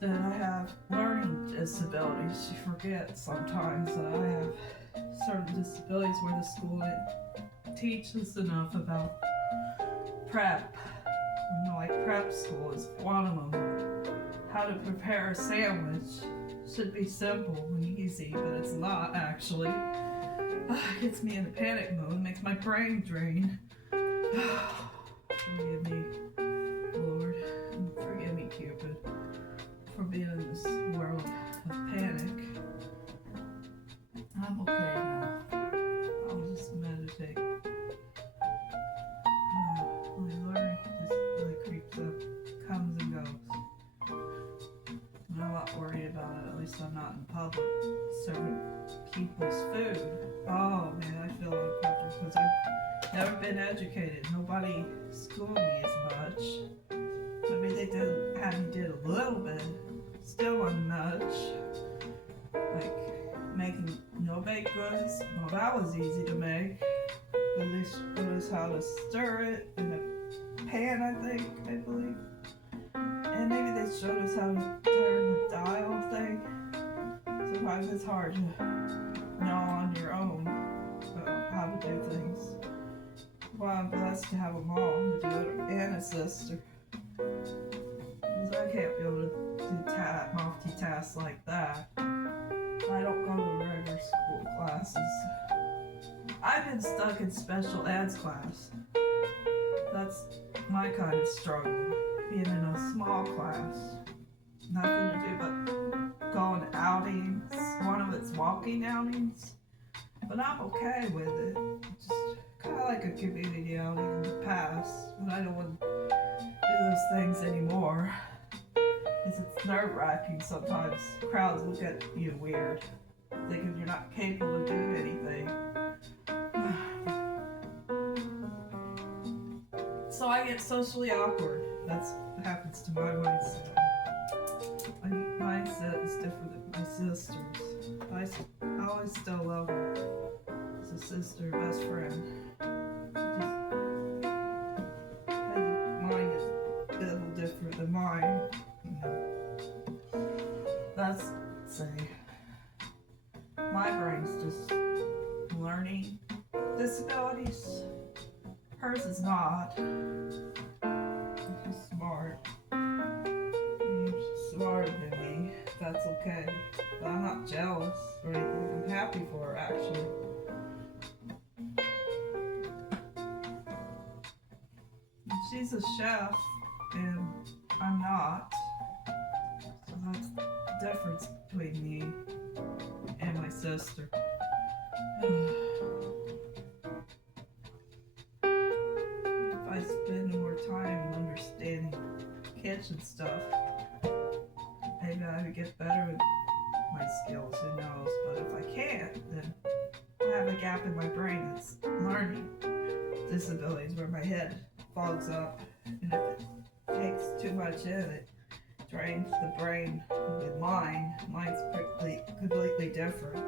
That I have learning disabilities. She forgets sometimes that I have certain disabilities where the school didn't teach us enough about prep. You know, like prep school is one of them. How to prepare a sandwich. Should be simple and easy, but it's not actually. It gets me in a panic mode, makes my brain drain. Forgive me, Lord, and forgive me, Cupid, for being in this world of panic. I'm okay now. I'll just meditate. My learning just really creeps up, comes and goes. I'm not worried about it, at least I'm not in public serving people's food. Oh man, I feel uncomfortable because I've never been educated. Nobody schooled me as much. Maybe they did have me did a little bit, still wasn't much. Like making baked goods, well that was easy to make. At least showed us how to stir it in a pan, I believe. And maybe they showed us how to turn the dial thing. Sometimes it's hard to know on your own how to do things. Well, I'm blessed to have a mom to do it and a sister. Because I can't be able to do multitask like that. I don't go to regular school classes. I've been stuck in special eds class. That's my kind of struggle. Being in a small class. Nothing to do but go on outings. One of it's walking outings. But I'm okay with it. Just kind of like a community outing in the past. But I don't want to do those things anymore. Because it's nerve-wracking sometimes. Crowds look at you weird. Thinking you're not capable of doing anything. So I get socially awkward. That's what happens to my mindset. My mindset is different than my sister's. I always still love her as a sister, best friend. Mine is a little different than mine. You know. That's, say, my brain's just learning disabilities. Hers is not. She's smart. She's smarter than me. That's okay. But I'm not jealous or anything. I'm happy for her, actually. She's a chef, and I'm not. So that's the difference between me and my sister. If I spend more time understanding kitchen stuff, maybe I would get better with my skills, who knows. But if I can't, then I have a gap in my brain that's learning disabilities where my head fogs up, and if it takes too much in, it drains the brain. With mine's completely different.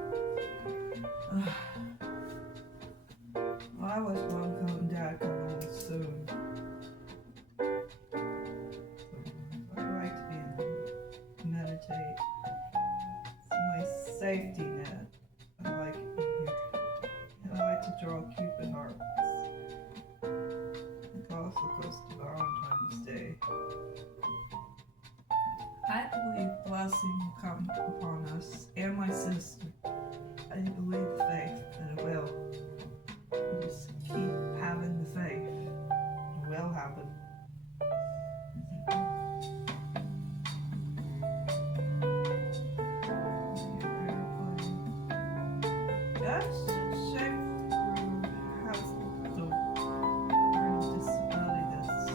Well, I wish Mom and Dad come home soon. I like to be in meditate. It's my safety net. I like it here. And I like to draw Cupid hearts. It's also close to Valentine's Day. I believe blessing will come upon us and my sister. I believe the faith that it will. You just keep having the faith. It will happen. That's a shame for how the learning disability that's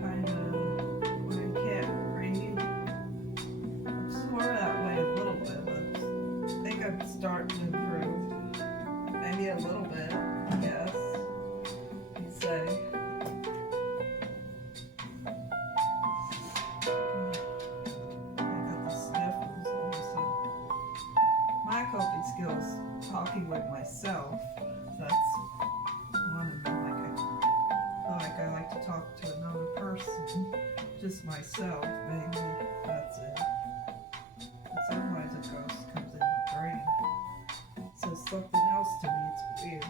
kind of where you can't read. I'm sort of that way a little bit, but I think I'm starting to improve. Maybe a little bit, I guess, you'd say. I got the sniffles all of a sudden. My coping skills, talking with myself, that's one of them. Like I like I like to talk to another person, just myself, maybe. That's it. But sometimes a ghost comes in my brain, says something else to me. It's weird.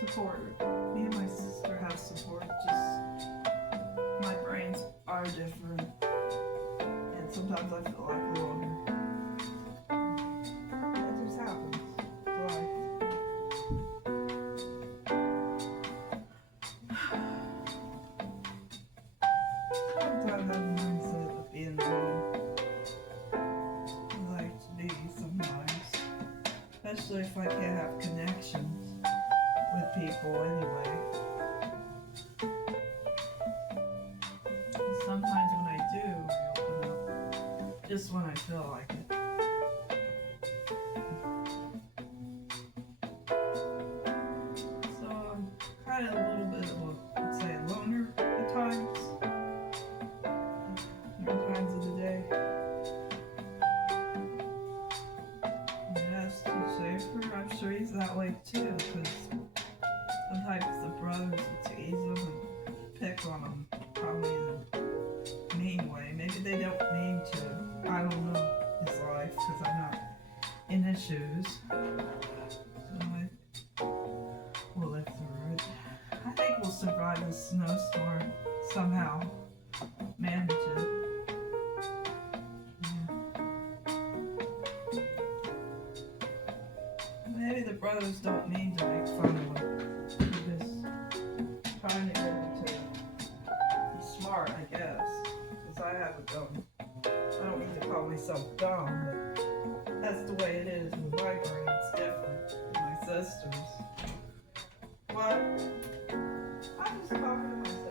Support. Me and my sister have support, just my brains are different, and sometimes I feel like loner. That just happens. Life. Sometimes I have the mindset of being alone. I like to be sometimes, especially if I can't have connections with people anyway. Sometimes when I do, I open up just when I feel like it. So I'm kind of a little bit of a, let's say, a loner at times. Different times of the day. Yes, to Schaefer, I'm sure he's that way too, because sometimes the brothers would tease him and pick on him, probably in a mean way. Maybe they don't mean to. I don't know his life because I'm not in his shoes. So we'll live through it. I think we'll survive this snowstorm somehow. Manage it. Maybe the brothers don't mean to make fun of him. They're just trying to get him to be smart, I guess. Because I have a dumb. I don't mean to call myself dumb, but that's the way it is with my brain. It's different than my sister's. What? I'm just talking to myself.